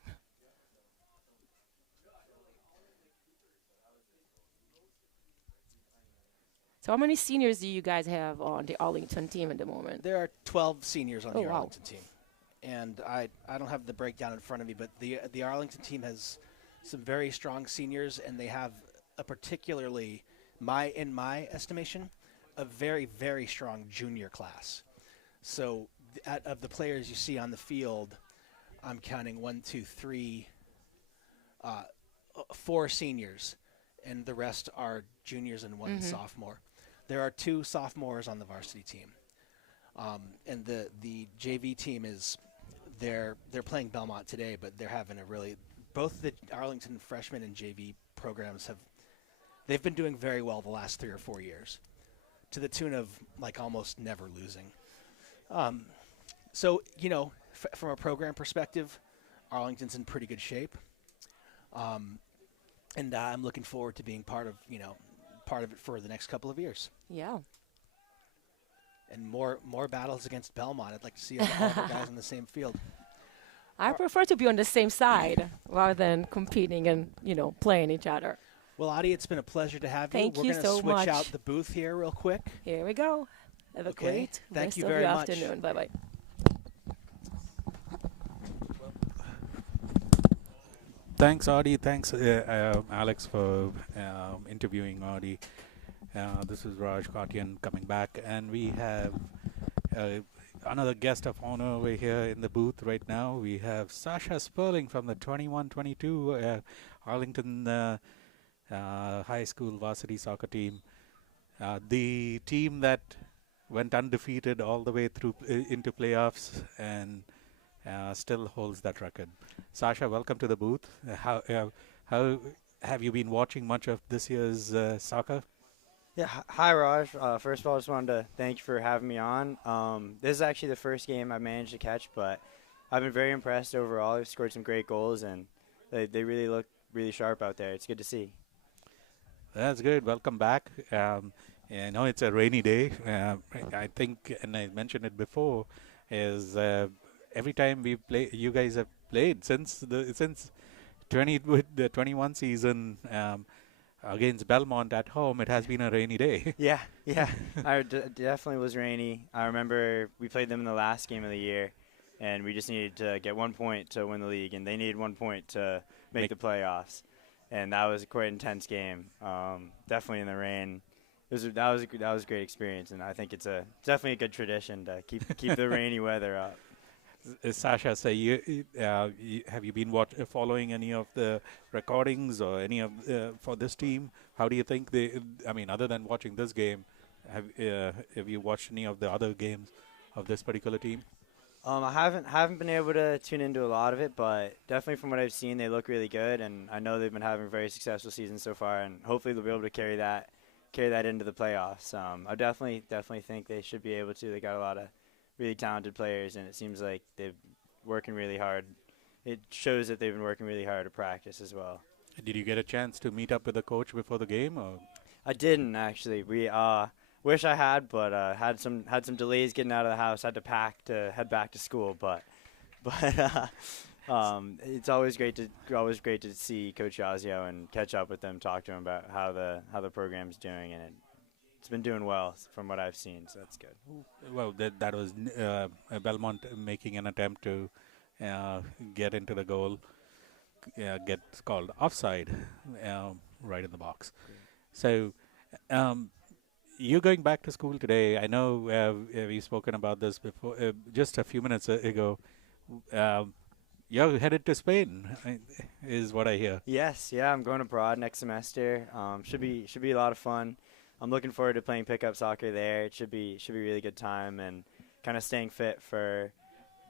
So how many seniors do you guys have on the Arlington team at the moment? There are 12 seniors on the wow. Arlington team. And I don't have the breakdown in front of me, but the Arlington team has some very strong seniors, and they have a particularly, in my estimation, a very, very strong junior class. So of the players you see on the field, I'm counting 4 seniors, and the rest are juniors and 1 sophomore. There are 2 sophomores on the varsity team. And the JV team they're playing Belmont today, but they're having both the Arlington freshman and JV programs they've been doing very well the last 3 or 4 years, to the tune of like almost never losing. So from a program perspective, Arlington's in pretty good shape, and I'm looking forward to being part of it for the next couple of years. Yeah. And more battles against Belmont. I'd like to see all the guys on the same field. I prefer to be on the same side rather than competing and, playing each other. Well, Adi, it's been a pleasure to have Thank you. you We're so going to switch much. out the booth here real quick. Here we go. Have a great Thank rest you of very your much. afternoon. Bye-bye. Thanks, Audie. Thanks, Alex, for interviewing Audie. This is Raj Katian coming back, and we have uh, another guest of honor over here in the booth right now. We have Sasha Sperling from the 21-22 Arlington High School Varsity soccer team. The team that went undefeated all the way through into playoffs and still holds that record. Sasha, welcome to the booth. How have you been watching much of this year's soccer? Yeah, hi Raj. First of all, I just wanted to thank you for having me on. This is actually the first game I managed to catch, but I've been very impressed overall. They've scored some great goals, and they really look really sharp out there. It's good to see. That's good. Welcome back. I know it's a rainy day. I think, and I mentioned it before, is every time we play, you guys have played since 21 season. Against Belmont at home, it has been a rainy day. Yeah. Definitely was rainy. I remember we played them in the last game of the year, and we just needed to get 1 point to win the league, and they needed 1 point to make the playoffs. And that was quite an intense game. Definitely in the rain. That was a great experience, and I think it's definitely a good tradition to keep the rainy weather up. Sasha, so have you been following any of the recordings or any of for this team? How do you think other than watching this game, have you watched any of the other games of this particular team? I haven't been able to tune into a lot of it, but definitely from what I've seen, they look really good, and I know they've been having a very successful season so far, and hopefully they'll be able to carry that into the playoffs. I definitely think they should be able to. They got a lot of really talented players, and it seems like they've working really hard. It shows that they've been working really hard to practice as well. Did you get a chance to meet up with the coach before the game? Or? I didn't actually. We wish I had, but had some delays getting out of the house. Had to pack to head back to school, but it's always great to see Coach Yazio and catch up with them, talk to him about how the program's doing, and it's been doing well from what I've seen, so that's good. Well, that was Belmont making an attempt to get into the goal, gets called offside right in the box. So you're going back to school today. I know we've spoken about this before, just a few minutes ago. You're headed to Spain, is what I hear. Yes, yeah, I'm going abroad next semester. Should be a lot of fun. I'm looking forward to playing pickup soccer there. It should be a really good time, and kind of staying fit for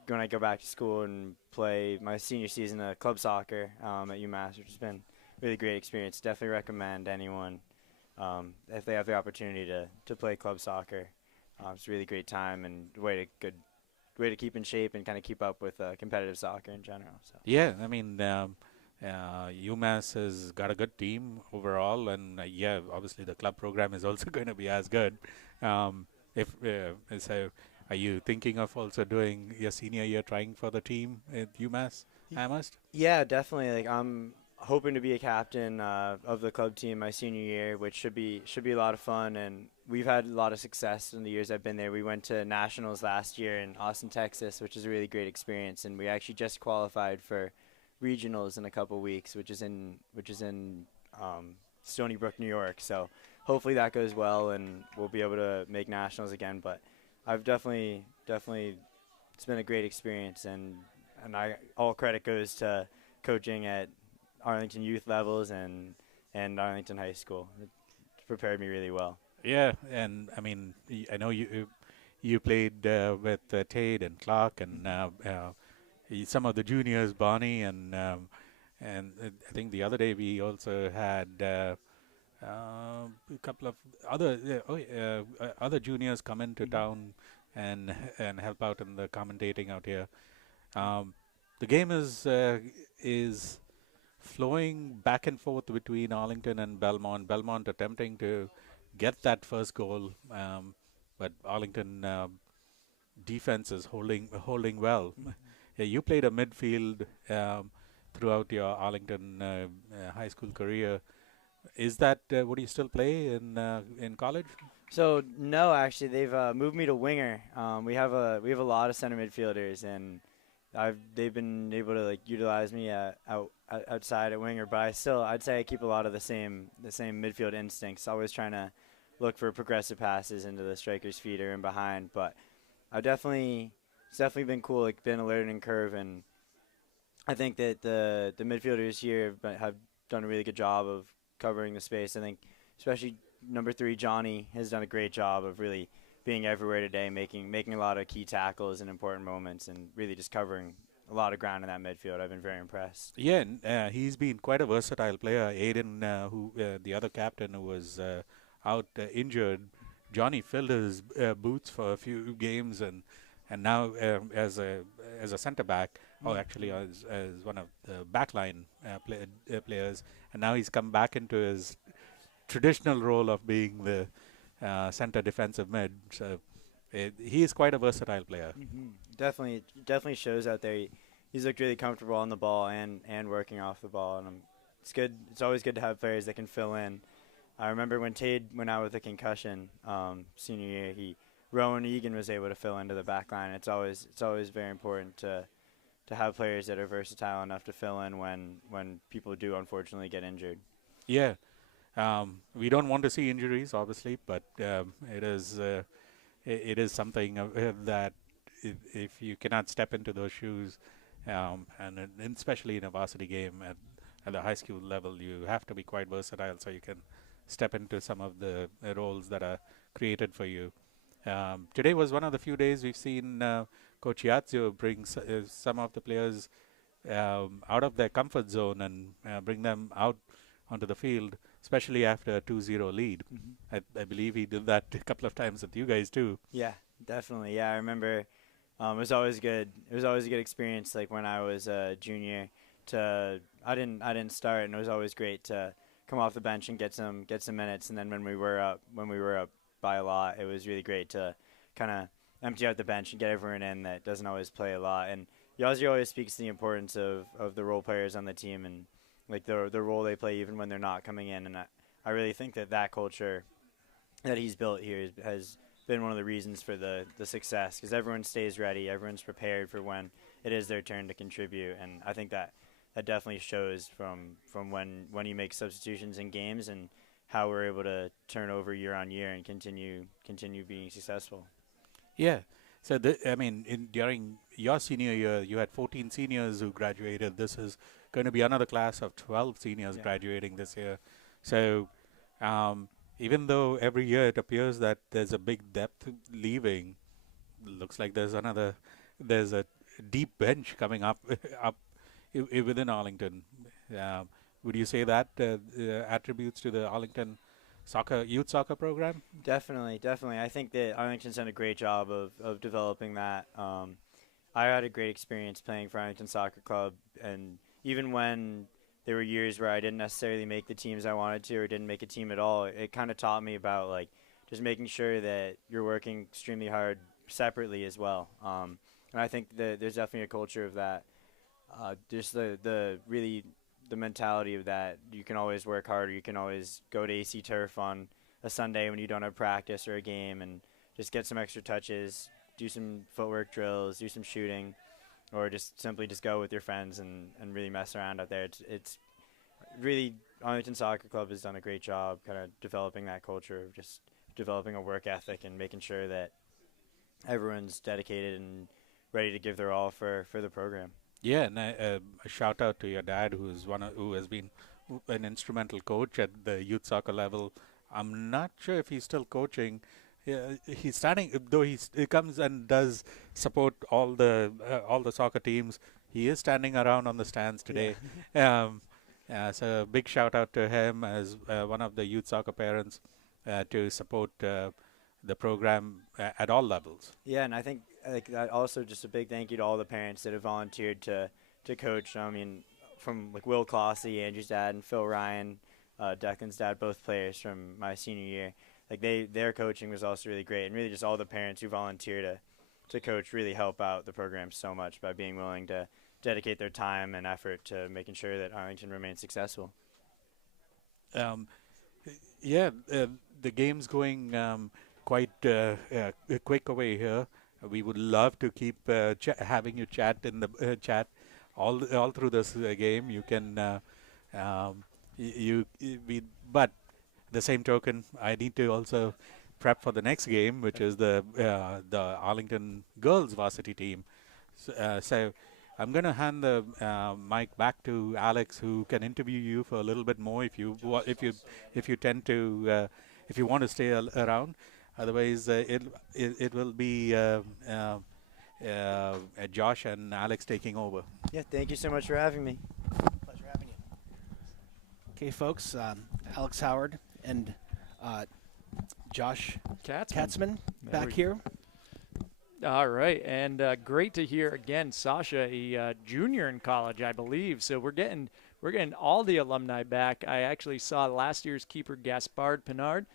when I go back to school and play my senior season of club soccer at UMass, which has been a really great experience. Definitely recommend anyone if they have the opportunity to play club soccer. It's a really great time and way to keep in shape and kind of keep up with competitive soccer in general. So. Yeah, I mean, UMass has got a good team overall, and obviously the club program is also going to be as good. So, are you thinking of also doing your senior year trying for the team at UMass, Amherst? Yeah, definitely. Like I'm hoping to be a captain of the club team my senior year, which should be a lot of fun. And we've had a lot of success in the years I've been there. We went to nationals last year in Austin, Texas, which is a really great experience, and we actually just qualified for regionals in a couple weeks, which is in Stony Brook, New York. So hopefully that goes well, and we'll be able to make nationals again. But I've definitely it's been a great experience, and all credit goes to coaching at Arlington youth levels and Arlington High School. It prepared me really well. Yeah, and I mean, I know you played with Tate and Clark and some of the juniors, Barney, and I think the other day we also had a couple of other juniors come into town and help out in the commentating out here. The game is flowing back and forth between Arlington and Belmont. Belmont attempting to get that first goal, but Arlington defense is holding well. You played a midfield throughout your Arlington high school career. Is that what you still play in college? So no, actually, they've moved me to winger. We have a lot of center midfielders, and they've been able to utilize me out outside at winger, but I'd say I keep a lot of the same midfield instincts. Always trying to look for progressive passes into the striker's feet or in behind. But it's definitely been cool. It's been a learning curve, and I think that the midfielders here have done a really good job of covering the space. I think especially number 3 Johnny has done a great job of really being everywhere today, making a lot of key tackles in important moments, and really just covering a lot of ground in that midfield. I've been very impressed. Yeah, and he's been quite a versatile player. Aiden, who the other captain who was out injured, Johnny filled his boots for a few games, and now as a centre back, or actually as one of the backline players, and now he's come back into his traditional role of being the center defensive mid. So he is quite a versatile player. Definitely shows out there. He's looked really comfortable on the ball and working off the ball, and it's good. It's always good to have players that can fill in. I remember when Tade went out with a concussion senior year, Rowan Egan was able to fill into the back line. It's always very important to have players that are versatile enough to fill in when people do unfortunately get injured. Yeah. We don't want to see injuries, obviously, but it is something that if you cannot step into those shoes, and especially in a varsity game at the high school level, you have to be quite versatile so you can step into some of the roles that are created for you. Today was one of the few days we've seen Coach Yazio bring some of the players out of their comfort zone and bring them out onto the field, especially after a 2-0 lead. I believe he did that a couple of times with you guys too. Yeah, definitely. Yeah, I remember it was always good. It was always a good experience. Like when I was a junior, I didn't start, and it was always great to come off the bench and get some minutes. And then when we were up by a lot, it was really great to kind of empty out the bench and get everyone in that doesn't always play a lot. And Yazzie always speaks to the importance of the role players on the team and like the role they play even when they're not coming in. And I really think that culture that he's built here has been one of the reasons for the success, because everyone stays ready, everyone's prepared for when it is their turn to contribute. And I think that definitely shows from when you make substitutions in games and how we're able to turn over year on year and continue being successful. Yeah. So, during your senior year, you had 14 seniors who graduated. This is going to be another class of 12 seniors graduating this year. So, even though every year it appears that there's a big depth leaving, looks like there's a deep bench coming up within Arlington. Would you say that attributes to the Arlington youth soccer program? Definitely. I think that Arlington's done a great job of developing that. I had a great experience playing for Arlington Soccer Club, and even when there were years where I didn't necessarily make the teams I wanted to or didn't make a team at all, it kind of taught me about like just making sure that you're working extremely hard separately as well. And I think that there's definitely a culture of that. Just the mentality of that. You can always work harder. You can always go to AC Turf on a Sunday when you don't have practice or a game and just get some extra touches, do some footwork drills, do some shooting, or just simply go with your friends and really mess around out there. It's really, Arlington Soccer Club has done a great job kind of developing that culture of just developing a work ethic and making sure that everyone's dedicated and ready to give their all for the program. Yeah, and a shout out to your dad, who has been an instrumental coach at the youth soccer level. I'm not sure if he's still coaching. He's standing, though he comes and does support all the soccer teams. He is standing around on the stands today. So big shout out to him as one of the youth soccer parents to support the program at all levels. Yeah, and I think that also just a big thank you to all the parents that have volunteered to coach. I mean, from like Will Clossy, Andrew's dad, and Phil Ryan, Declan's dad, both players from my senior year. Like their coaching was also really great, and really just all the parents who volunteer to coach really help out the program so much by being willing to dedicate their time and effort to making sure that Arlington remains successful. The game's going quite quick away here. We would love to keep having you chat in the chat all through this game. You can but the same token, I need to also prep for the next game, which is the Arlington girls varsity team. So I'm going to hand the mic back to Alex, who can interview you for a little bit more if you tend to if you want to stay around. Otherwise, it will be Josh and Alex taking over. Yeah, thank you so much for having me. Pleasure having you. Okay, folks, Alex Howard and Josh Katzman back here. All right, and great to hear again, Sasha, a junior in college, I believe. So we're getting all the alumni back. I actually saw last year's keeper Gaspard Pinard,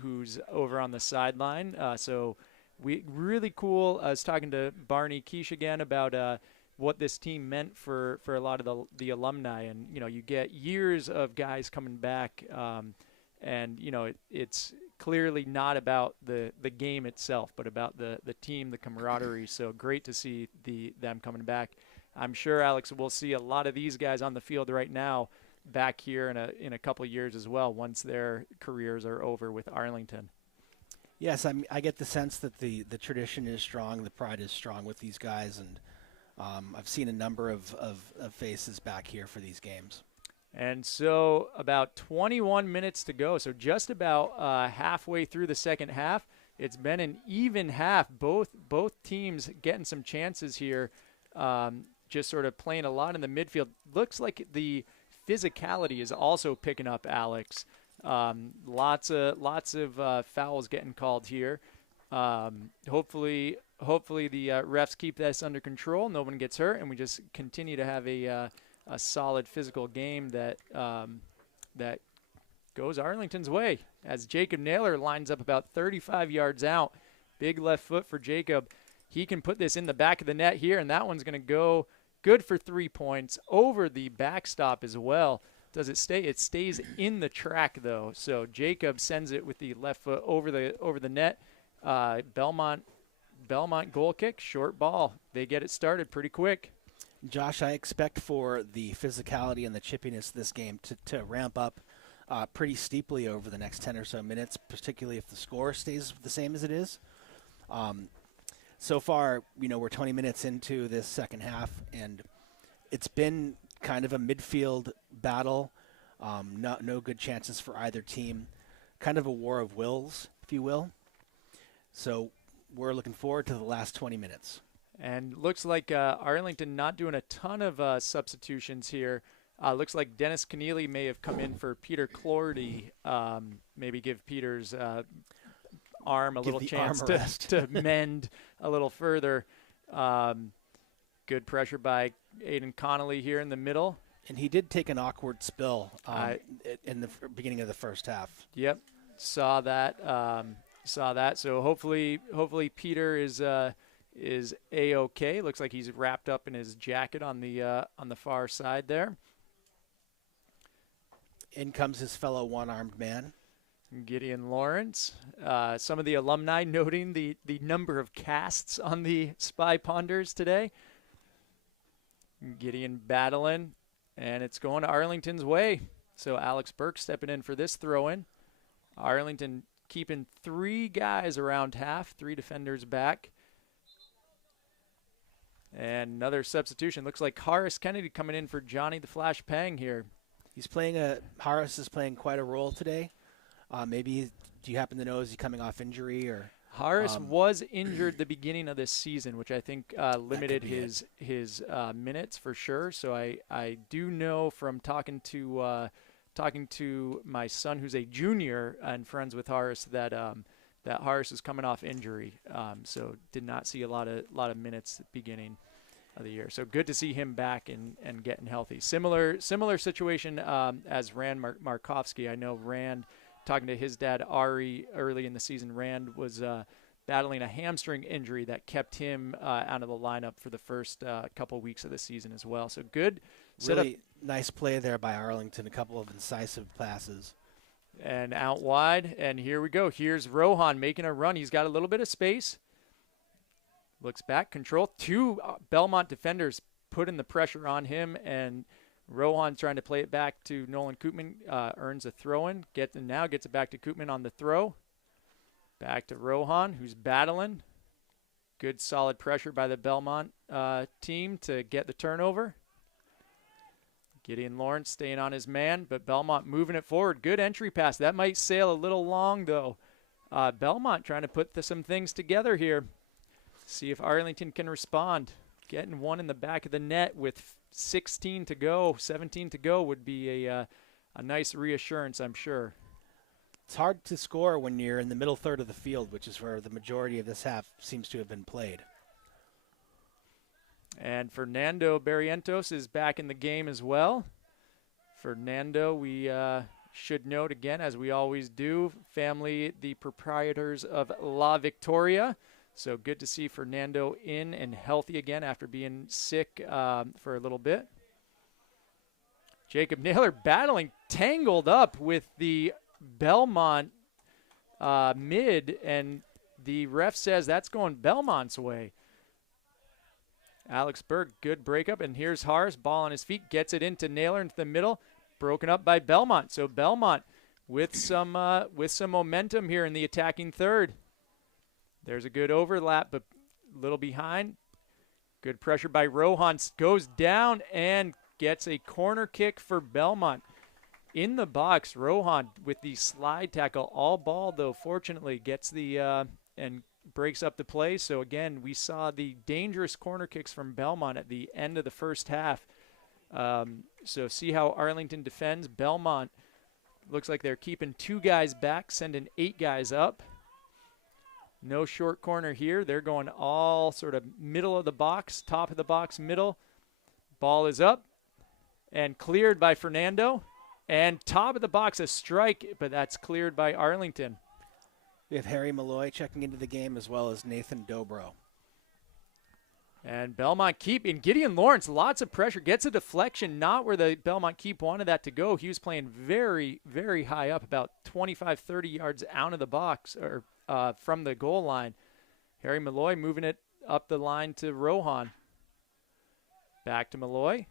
who's over on the sideline. So we really cool. I was talking to Barney Keish again about what this team meant for a lot of the alumni, and you get years of guys coming back, and it's clearly not about the game itself, but about the team, the camaraderie. So great to see them coming back. I'm sure, Alex, we'll see a lot of these guys on the field right now back here in a couple of years as well, once their careers are over with Arlington. Yes, I get the sense that the tradition is strong, the pride is strong with these guys, and I've seen a number of faces back here for these games. And so about 21 minutes to go. So just about halfway through the second half. It's been an even half. Both teams getting some chances here, just sort of playing a lot in the midfield. Looks like the physicality is also picking up, Alex. Lots of fouls getting called here. Hopefully the refs keep this under control. No one gets hurt, and we just continue to have a solid physical game that goes Arlington's way, as Jacob Naylor lines up about 35 yards out. Big left foot for Jacob. He can put this in the back of the net here, and that one's going to go good for 3 points over the backstop as well. Does it stay? It stays in the track, though. So Jacob sends it with the left foot over the net. Belmont goal kick, short ball. They get it started pretty quick. Josh, I expect for the physicality and the chippiness of this game to ramp up pretty steeply over the next 10 or so minutes, particularly if the score stays the same as it is. So far, we're 20 minutes into this second half, and it's been kind of a midfield battle. No good chances for either team. Kind of a war of wills, if you will. So we're looking forward to the last 20 minutes. And looks like Arlington not doing a ton of substitutions here. Looks like Dennis Keneally may have come in for Peter Clordy. Maybe give Peter's arm a little chance to mend a little further. Good pressure by Aiden Connolly here in the middle. And he did take an awkward spill in the beginning of the first half. Yep, saw that. So hopefully Peter is A-OK. Looks like he's wrapped up in his jacket on the far side there. In comes his fellow one-armed man, Gideon Lawrence. Some of the alumni noting the number of casts on the Spy Ponders today. Gideon battling, and it's going to Arlington's way. So Alex Burke stepping in for this throw-in. Arlington keeping 3 guys around half, 3 defenders back. And another substitution. Looks like Horace Kennedy coming in for Johnny the Flash Pang here. Horace is playing quite a role today. Maybe, do you happen to know, is he coming off injury or? Horace was injured the beginning of this season, which I think limited his minutes for sure. So I do know from talking to my son, who's a junior and friends with Horace, that Horace is coming off injury. So did not see a lot of minutes at the beginning of the year. So good to see him back and getting healthy. Similar situation as Rand Markovsky. I know Rand, talking to his dad Ari early in the season, Rand was battling a hamstring injury that kept him out of the lineup for the first couple weeks of the season as well. So good. Really nice play there by Arlington. A couple of incisive passes. And out wide, and here we go. Here's Rohan making a run. He's got a little bit of space. Looks back, control. 2 Belmont defenders putting the pressure on him, and Rohan trying to play it back to Nolan Koopman, earns a throw-in, now gets it back to Koopman on the throw. Back to Rohan, who's battling. Good solid pressure by the Belmont team to get the turnover. Gideon Lawrence staying on his man, but Belmont moving it forward. Good entry pass. That might sail a little long, though. Belmont trying to put some things together here. See if Arlington can respond. Getting one in the back of the net with 16 to go, 17 to go would be a nice reassurance, I'm sure. It's hard to score when you're in the middle third of the field, which is where the majority of this half seems to have been played. And Fernando Barrientos is back in the game as well. Fernando, we should note again, as we always do, family, the proprietors of La Victoria. So good to see Fernando in and healthy again after being sick for a little bit. Jacob Naylor battling, tangled up with the Belmont mid, and the ref says that's going Belmont's way. Alex Berg, good breakup, and here's Harris, ball on his feet, gets it into Naylor into the middle, broken up by Belmont. So Belmont with some momentum here in the attacking third. There's a good overlap, but a little behind. Good pressure by Rohan, goes down and gets a corner kick for Belmont. In the box, Rohan with the slide tackle, all ball though, fortunately gets the and breaks up the play. So again, we saw the dangerous corner kicks from Belmont at the end of the first half. So see how Arlington defends. Belmont looks like they're keeping 2 guys back, sending 8 guys up. No short corner here. They're going all sort of middle of the box, top of the box, middle. Ball is up and cleared by Fernando. And top of the box, a strike, but that's cleared by Arlington. We have Harry Malloy checking into the game, as well as Nathan Dobro. And Belmont keep in. Gideon Lawrence, lots of pressure, gets a deflection, not where the Belmont keep wanted that to go. He was playing very, very high up, about 25, 30 yards out of the box, or from the goal line. Harry Malloy moving it up the line to Rohan. Back to Malloy.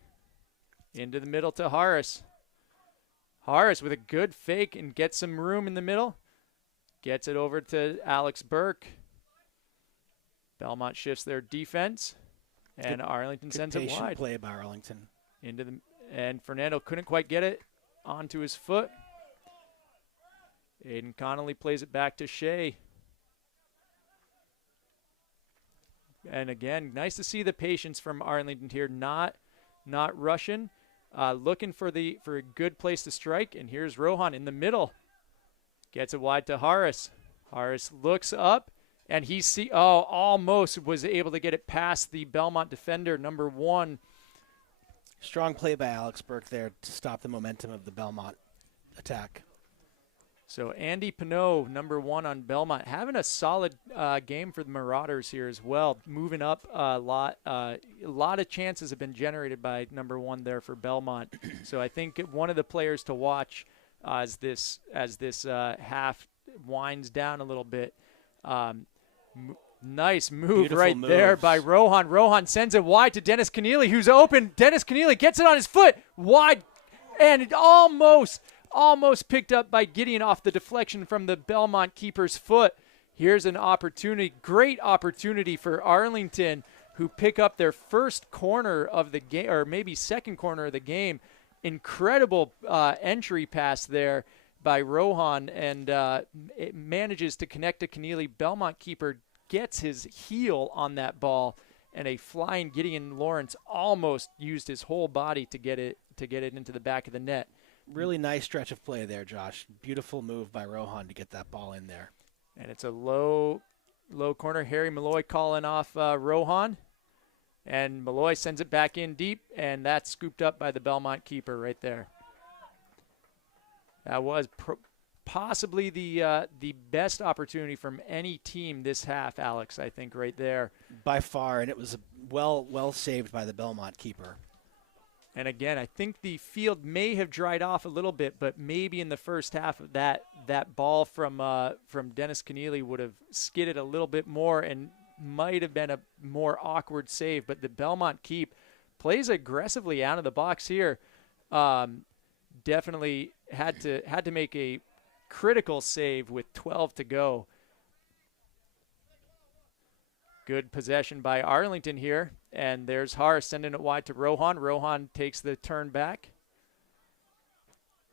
Into the middle to Harris. Harris with a good fake and gets some room in the middle. Gets it over to Alex Burke. Belmont shifts their defense, and Arlington sends it wide. Play by Arlington. And Fernando couldn't quite get it onto his foot. Aiden Connolly plays it back to Shea. And again, nice to see the patience from Arlington here, not rushing. Looking for a good place to strike, and here's Rohan in the middle. Gets it wide to Harris. Harris looks up, and almost was able to get it past the Belmont defender, number 1. Strong play by Alex Burke there to stop the momentum of the Belmont attack. So Andy Pinot, number 1 on Belmont, having a solid game for the Marauders here as well. Moving up a lot of chances have been generated by number 1 there for Belmont. So I think one of the players to watch as this half winds down a little bit. Nice move. Beautiful right moves there by Rohan. Rohan sends it wide to Dennis Keneally, who's open. Dennis Keneally gets it on his foot, wide, and it almost picked up by Gideon off the deflection from the Belmont keeper's foot. Here's an opportunity, great opportunity for Arlington, who pick up their first corner of the game, or maybe second corner of the game. Incredible entry pass there by Rohan, and it manages to connect to Keneally. Belmont keeper gets his heel on that ball, and a flying Gideon Lawrence almost used his whole body to get it into the back of the net. Really nice stretch of play there, Josh. Beautiful move by Rohan to get that ball in there. And it's a low corner. Harry Malloy calling off Rohan. And Malloy sends it back in deep, and that's scooped up by the Belmont keeper right there. That was possibly the best opportunity from any team this half, Alex, I think, right there. By far, and it was well saved by the Belmont keeper. And again, I think the field may have dried off a little bit, but maybe in the first half of that ball from Dennis Keneally would have skidded a little bit more and might have been a more awkward save. But the Belmont keep plays aggressively out of the box here. Definitely had to make a critical save with 12 to go. Good possession by Arlington here, and there's Harris sending it wide to Rohan. Rohan takes the turn back,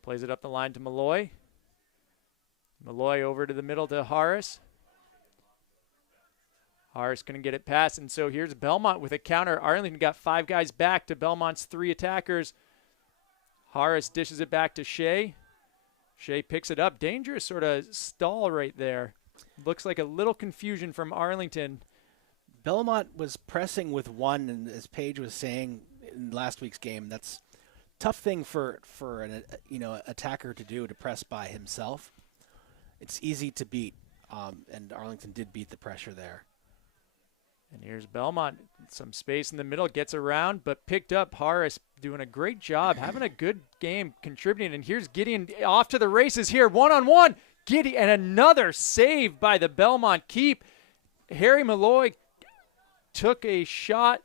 plays it up the line to Malloy. Malloy over to the middle to Harris. Harris going to get it past, and so here's Belmont with a counter. Arlington got 5 guys back to Belmont's 3 attackers. Harris dishes it back to Shea. Shea picks it up. Dangerous sort of stall right there. Looks like a little confusion from Arlington. Belmont was pressing with 1, and as Paige was saying in last week's game, that's a tough thing for an attacker to do, to press by himself. It's easy to beat, and Arlington did beat the pressure there. And here's Belmont, some space in the middle, gets around, but picked up. Harris doing a great job, having a good game, contributing. And here's Gideon off to the races here, one-on-one. Gideon, and another save by the Belmont keep. Harry Malloy took a shot,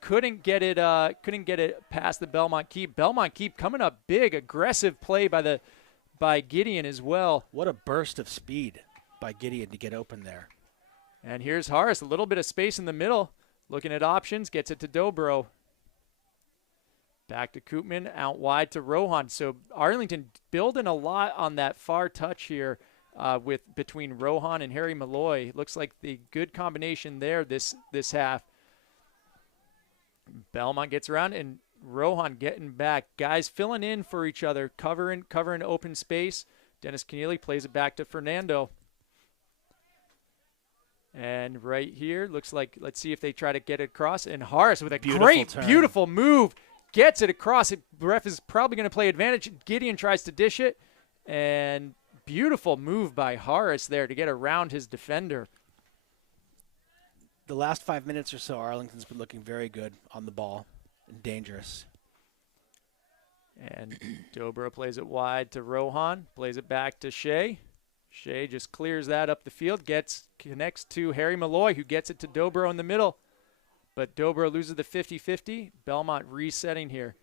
couldn't get it past the Belmont keep. Belmont keep coming up big, aggressive play by Gideon as well. What a burst of speed by Gideon to get open there. And here's Harris, a little bit of space in the middle, looking at options, gets it to Dobro. Back to Koopman, out wide to Rohan. So Arlington building a lot on that far touch here between Rohan and Harry Malloy. Looks like the good combination there this half. Belmont gets around, and Rohan getting back. Guys filling in for each other, covering open space. Dennis Keneally plays it back to Fernando. And right here, looks like, let's see if they try to get it across. And Harris with a beautiful move, gets it across. Ref is probably going to play advantage. Gideon tries to dish it. And beautiful move by Harris there to get around his defender. The last 5 minutes or so, Arlington's been looking very good on the ball and dangerous. And Dobro plays it wide to Rohan, plays it back to Shea. Shea just clears that up the field, connects to Harry Malloy, who gets it to Dobro in the middle. But Dobro loses the 50-50. Belmont resetting here.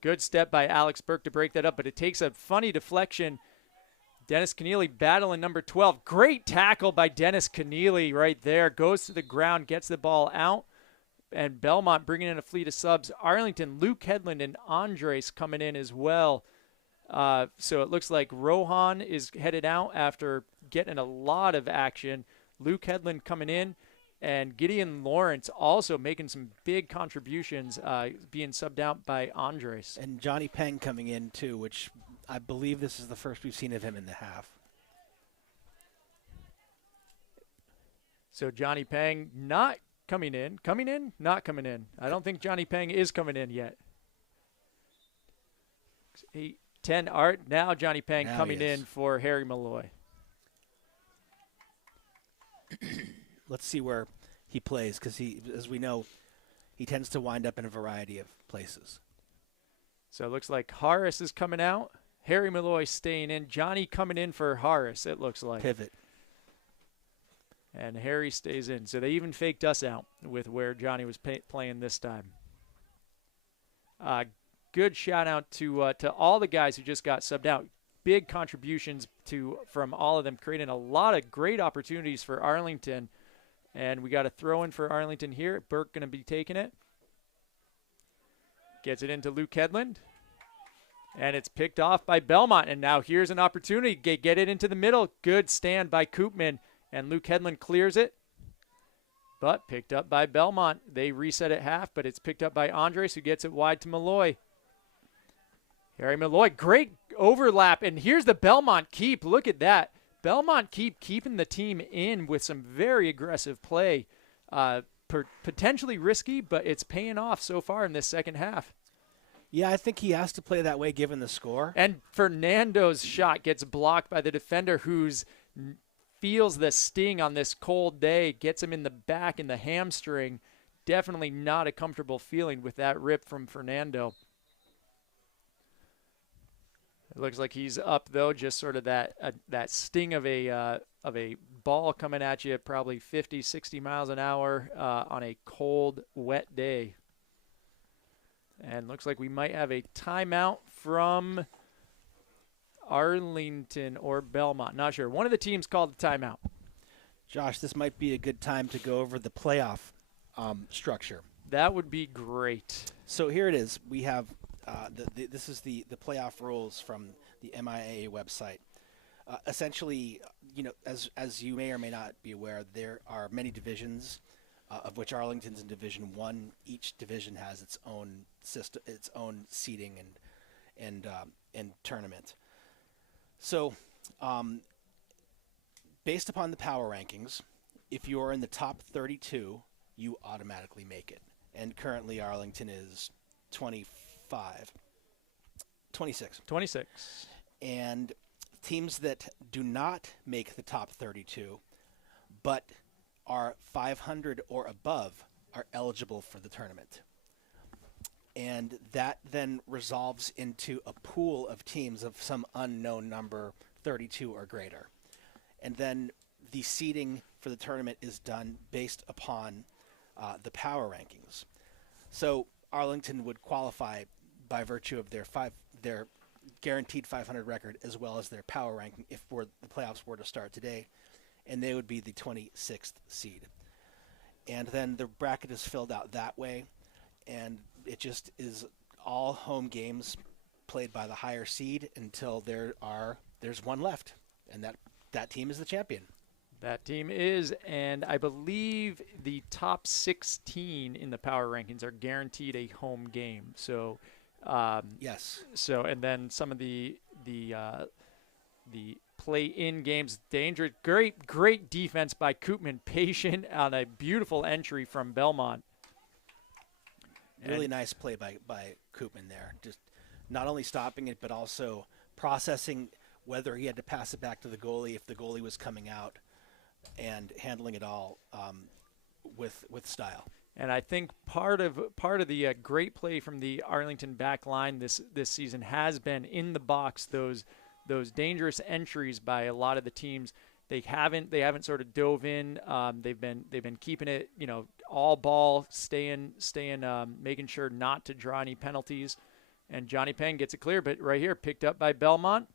Good step by Alex Burke to break that up, but it takes a funny deflection. Dennis Keneally battling number 12. Great tackle by Dennis Keneally right there. Goes to the ground, gets the ball out. And Belmont bringing in a fleet of subs. Arlington, Luke Hedlund, and Andres coming in as well. So it looks like Rohan is headed out after getting a lot of action. Luke Hedlund coming in, and Gideon Lawrence also making some big contributions, being subbed out by Andres. And Johnny Peng coming in too, which I believe this is the first we've seen of him in the half. So Johnny Peng not coming in, not coming in. I don't think Johnny Peng is coming in yet. 8-10 Art. Now Johnny Peng coming in for Harry Malloy. Let's see where he plays, because he, as we know, he tends to wind up in a variety of places. So it looks like Harris is coming out. Harry Malloy staying in. Johnny coming in for Harris, it looks like. Pivot. And Harry stays in. So they even faked us out with where Johnny was playing this time. Good shout out to all the guys who just got subbed out. Big contributions from all of them, creating a lot of great opportunities for Arlington. And we got a throw in for Arlington here. Burke going to be taking it. Gets it into Luke Hedlund. And it's picked off by Belmont. And now here's an opportunity. Get it into the middle. Good stand by Koopman. And Luke Hedlund clears it. But picked up by Belmont. They reset at half, but it's picked up by Andres, who gets it wide to Malloy. Harry Malloy, great overlap. And here's the Belmont keep. Look at that. Belmont keeping the team in with some very aggressive play. Potentially risky, but it's paying off so far in this second half. Yeah, I think he has to play that way given the score. And Fernando's shot gets blocked by the defender, who's feels the sting on this cold day, gets him in the back in the hamstring. Definitely not a comfortable feeling with that rip from Fernando. It looks like he's up though, just sort of that sting of a ball coming at you at probably 50, 60 miles an hour on a cold, wet day. And looks like we might have a timeout from Arlington or Belmont. Not sure. One of the teams called the timeout. Josh, this might be a good time to go over the playoff structure. That would be great. So here it is. We have this is the playoff rules from the MIAA website. Essentially, as you may or may not be aware, there are many divisions, of which Arlington's in Division 1. Each division has its own system, its own seating and tournament. So, based upon the power rankings, if you are in the top 32, you automatically make it. And currently Arlington is 26. 26. And teams that do not make the top 32 but are 500 or above are eligible for the tournament. And that then resolves into a pool of teams of some unknown number, 32 or greater. And then the seeding for the tournament is done based upon the power rankings. So Arlington would qualify by virtue of their guaranteed 500 record as well as their power ranking if the playoffs were to start today, and they would be the 26th seed. And then the bracket is filled out that way, and it just is all home games played by the higher seed until there's one left, and that team is the champion. That team is, and I believe the top 16 in the power rankings are guaranteed a home game. So, yes. So, and then some of the play-in games, dangerous, great defense by Koopman, patient on a beautiful entry from Belmont. Really nice play by Koopman there. Just not only stopping it, but also processing whether he had to pass it back to the goalie if the goalie was coming out, and handling it all with style. And I think part of the great play from the Arlington back line this season has been in the box those dangerous entries by a lot of the teams. They haven't sort of dove in. They've been keeping it, all ball, staying, making sure not to draw any penalties. And Johnny Peng gets it clear, but right here picked up by Belmont.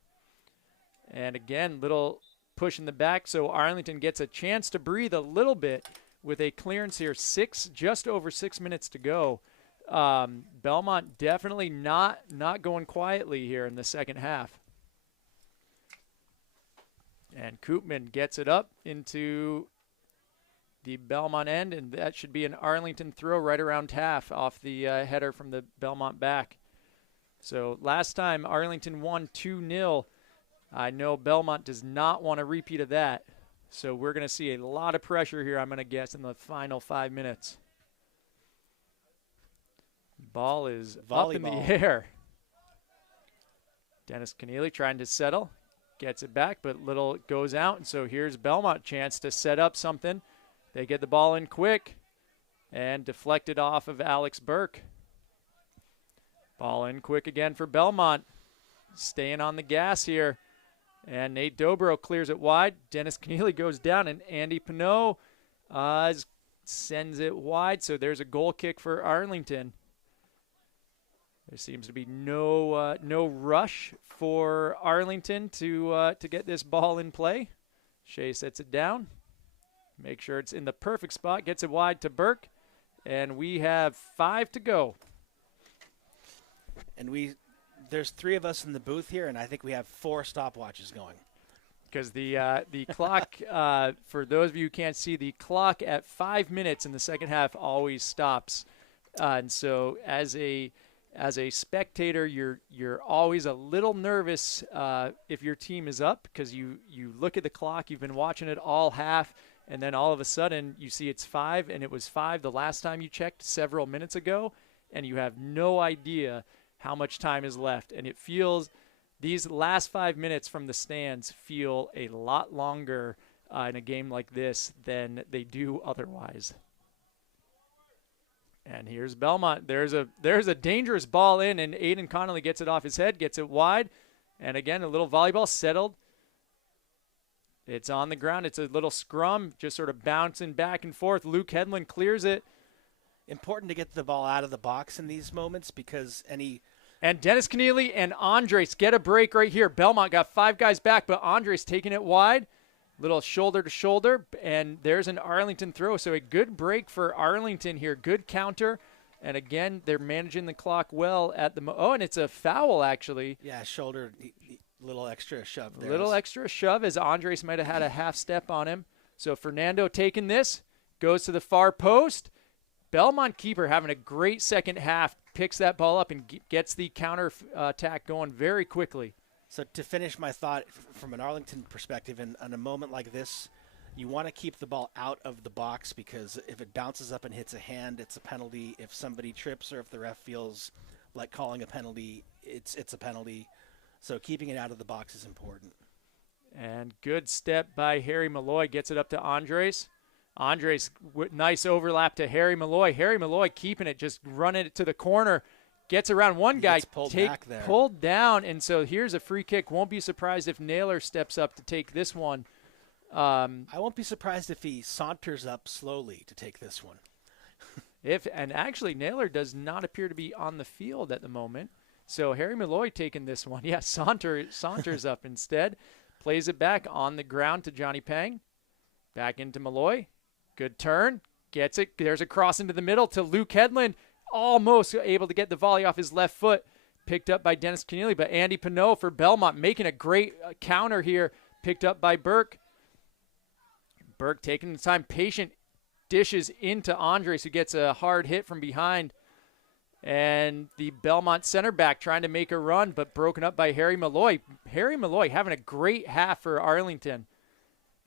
And again, little push in the back, so Arlington gets a chance to breathe a little bit with a clearance here. Just over 6 minutes to go. Belmont definitely not going quietly here in the second half. And Koopman gets it up into the Belmont end, and that should be an Arlington throw right around half off the header from the Belmont back. So last time Arlington won 2-0. I know Belmont does not want a repeat of that. So we're going to see a lot of pressure here, I'm going to guess, in the final 5 minutes. Ball is up in the air. Dennis Keneally trying to settle. Gets it back, but little goes out. And so here's Belmont chance to set up something. They get the ball in quick and deflected off of Alex Burke. Ball in quick again for Belmont. Staying on the gas here. And Nate Dobro clears it wide. Dennis Keneally goes down, and Andy Pinot sends it wide. So there's a goal kick for Arlington. There seems to be no rush for Arlington to get this ball in play. Shea sets it down. Make sure it's in the perfect spot. Gets it wide to Burke. And we have 5 to go. And there's 3 of us in the booth here, and I think we have 4 stopwatches going. Because the clock, for those of you who can't see, the clock at 5 minutes in the second half always stops. And so as a spectator, you're always a little nervous if your team is up, because you look at the clock, you've been watching it all half, and then all of a sudden you see it's 5, and it was 5 the last time you checked several minutes ago, and you have no idea how much time is left. And it feels, these last 5 minutes from the stands feel a lot longer in a game like this than they do otherwise. And here's Belmont. There's a dangerous ball in, and Aiden Connolly gets it off his head, gets it wide. And again, a little volleyball settled. It's on the ground. It's a little scrum, just sort of bouncing back and forth. Luke Hedlund clears it. Important to get the ball out of the box in these moments because any. And Dennis Keneally and Andres get a break right here. Belmont got 5 guys back, but Andres taking it wide. Little shoulder to shoulder, and there's an Arlington throw. So a good break for Arlington here. Good counter. And again, they're managing the clock well at the oh, and it's a foul actually. Yeah, shoulder, little extra shove there. Little extra shove as Andres might have had a half step on him. So Fernando taking this, goes to the far post. Belmont keeper having a great second half, picks that ball up and gets the counter attack going very quickly. So to finish my thought from an Arlington perspective, in a moment like this, you want to keep the ball out of the box because if it bounces up and hits a hand, it's a penalty. If somebody trips or if the ref feels like calling a penalty, it's a penalty. So keeping it out of the box is important. And good step by Harry Malloy, gets it up to Andres. Andres, nice overlap to Harry Malloy. Harry Malloy keeping it, just running it to the corner. Gets around one guy, pulled down, and so here's a free kick. Won't be surprised if Naylor steps up to take this one. I won't be surprised if he saunters up slowly to take this one. And actually, Naylor does not appear to be on the field at the moment. So Harry Malloy taking this one. Yeah, saunters up instead. Plays it back on the ground to Johnny Pang. Back into Malloy. Good turn. Gets it. There's a cross into the middle to Luke Hedlund. Almost able to get the volley off his left foot. Picked up by Dennis Keneally, but Andy Pinot for Belmont making a great counter here. Picked up by Burke. Burke taking the time, patient, dishes into Andres, who gets a hard hit from behind. And the Belmont center back trying to make a run, but broken up by Harry Malloy. Harry Malloy having a great half for Arlington.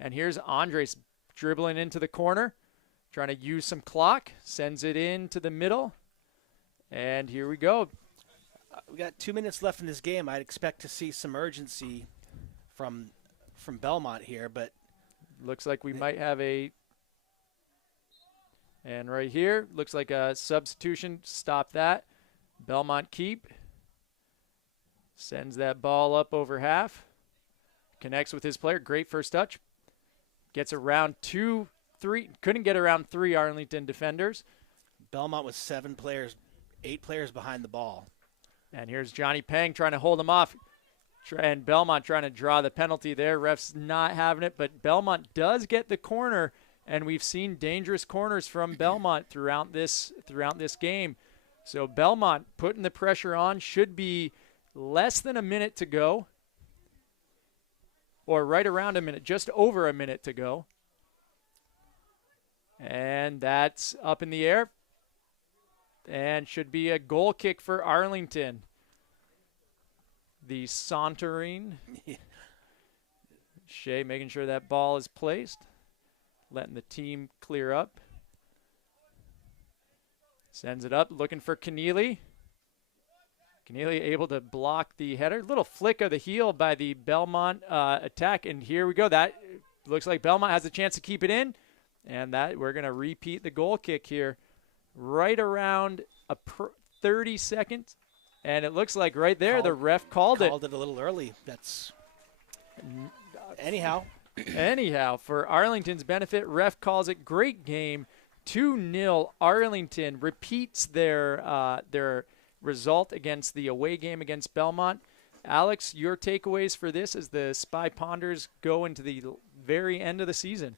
And here's Andres dribbling into the corner, trying to use some clock, sends it into the middle. And here we go. We got 2 minutes left in this game. I'd expect to see some urgency from Belmont here, but looks like we might have a, and right here, looks like a substitution. Stop that. Belmont keep. Sends that ball up over half. Connects with his player. Great first touch. Gets around 2, 3. Couldn't get around 3 Arlington defenders. Belmont was 8 players behind the ball. And here's Johnny Pang trying to hold him off. And Belmont trying to draw the penalty there. Ref's not having it, but Belmont does get the corner, and we've seen dangerous corners from Belmont throughout this game. So Belmont putting the pressure on. Should be less than a minute to go, or right around a minute, just over a minute to go. And that's up in the air, and should be a goal kick for Arlington. The sauntering. Shea making sure that ball is placed. Letting the team clear up. Sends it up, looking for Keneally. Keneally able to block the header. Little flick of the heel by the Belmont attack. And here we go. That looks like Belmont has a chance to keep it in. And that we're going to repeat the goal kick here. Right around 30 seconds. And it looks like right there the ref called it. Called it a little early. That's anyhow. Anyhow, for Arlington's benefit, ref calls it. Great game. 2-0. Arlington repeats their result against the away game against Belmont. Alex, your takeaways for this as the Spy Ponders go into the very end of the season?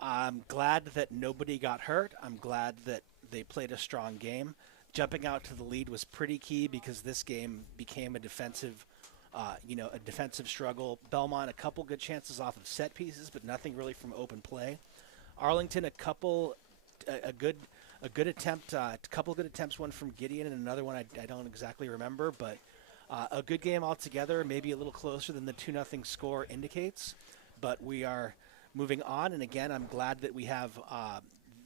I'm glad that nobody got hurt. I'm glad that they played a strong game. Jumping out to the lead was pretty key because this game became a defensive struggle. Belmont, a couple good chances off of set pieces, but nothing really from open play. Arlington, a couple good attempts, one from Gideon and another one I don't exactly remember, but a good game altogether, maybe a little closer than the 2-0 score indicates. But we are moving on, and again, I'm glad that we have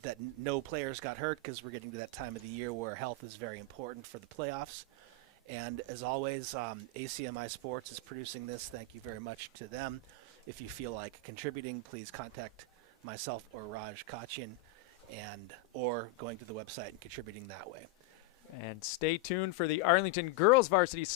that no players got hurt because we're getting to that time of the year where health is very important for the playoffs. And as always, ACMi Sports is producing this. Thank you very much to them. If you feel like contributing, please contact myself or Raj Kachin, or going to the website and contributing that way. And stay tuned for the Arlington Girls Varsity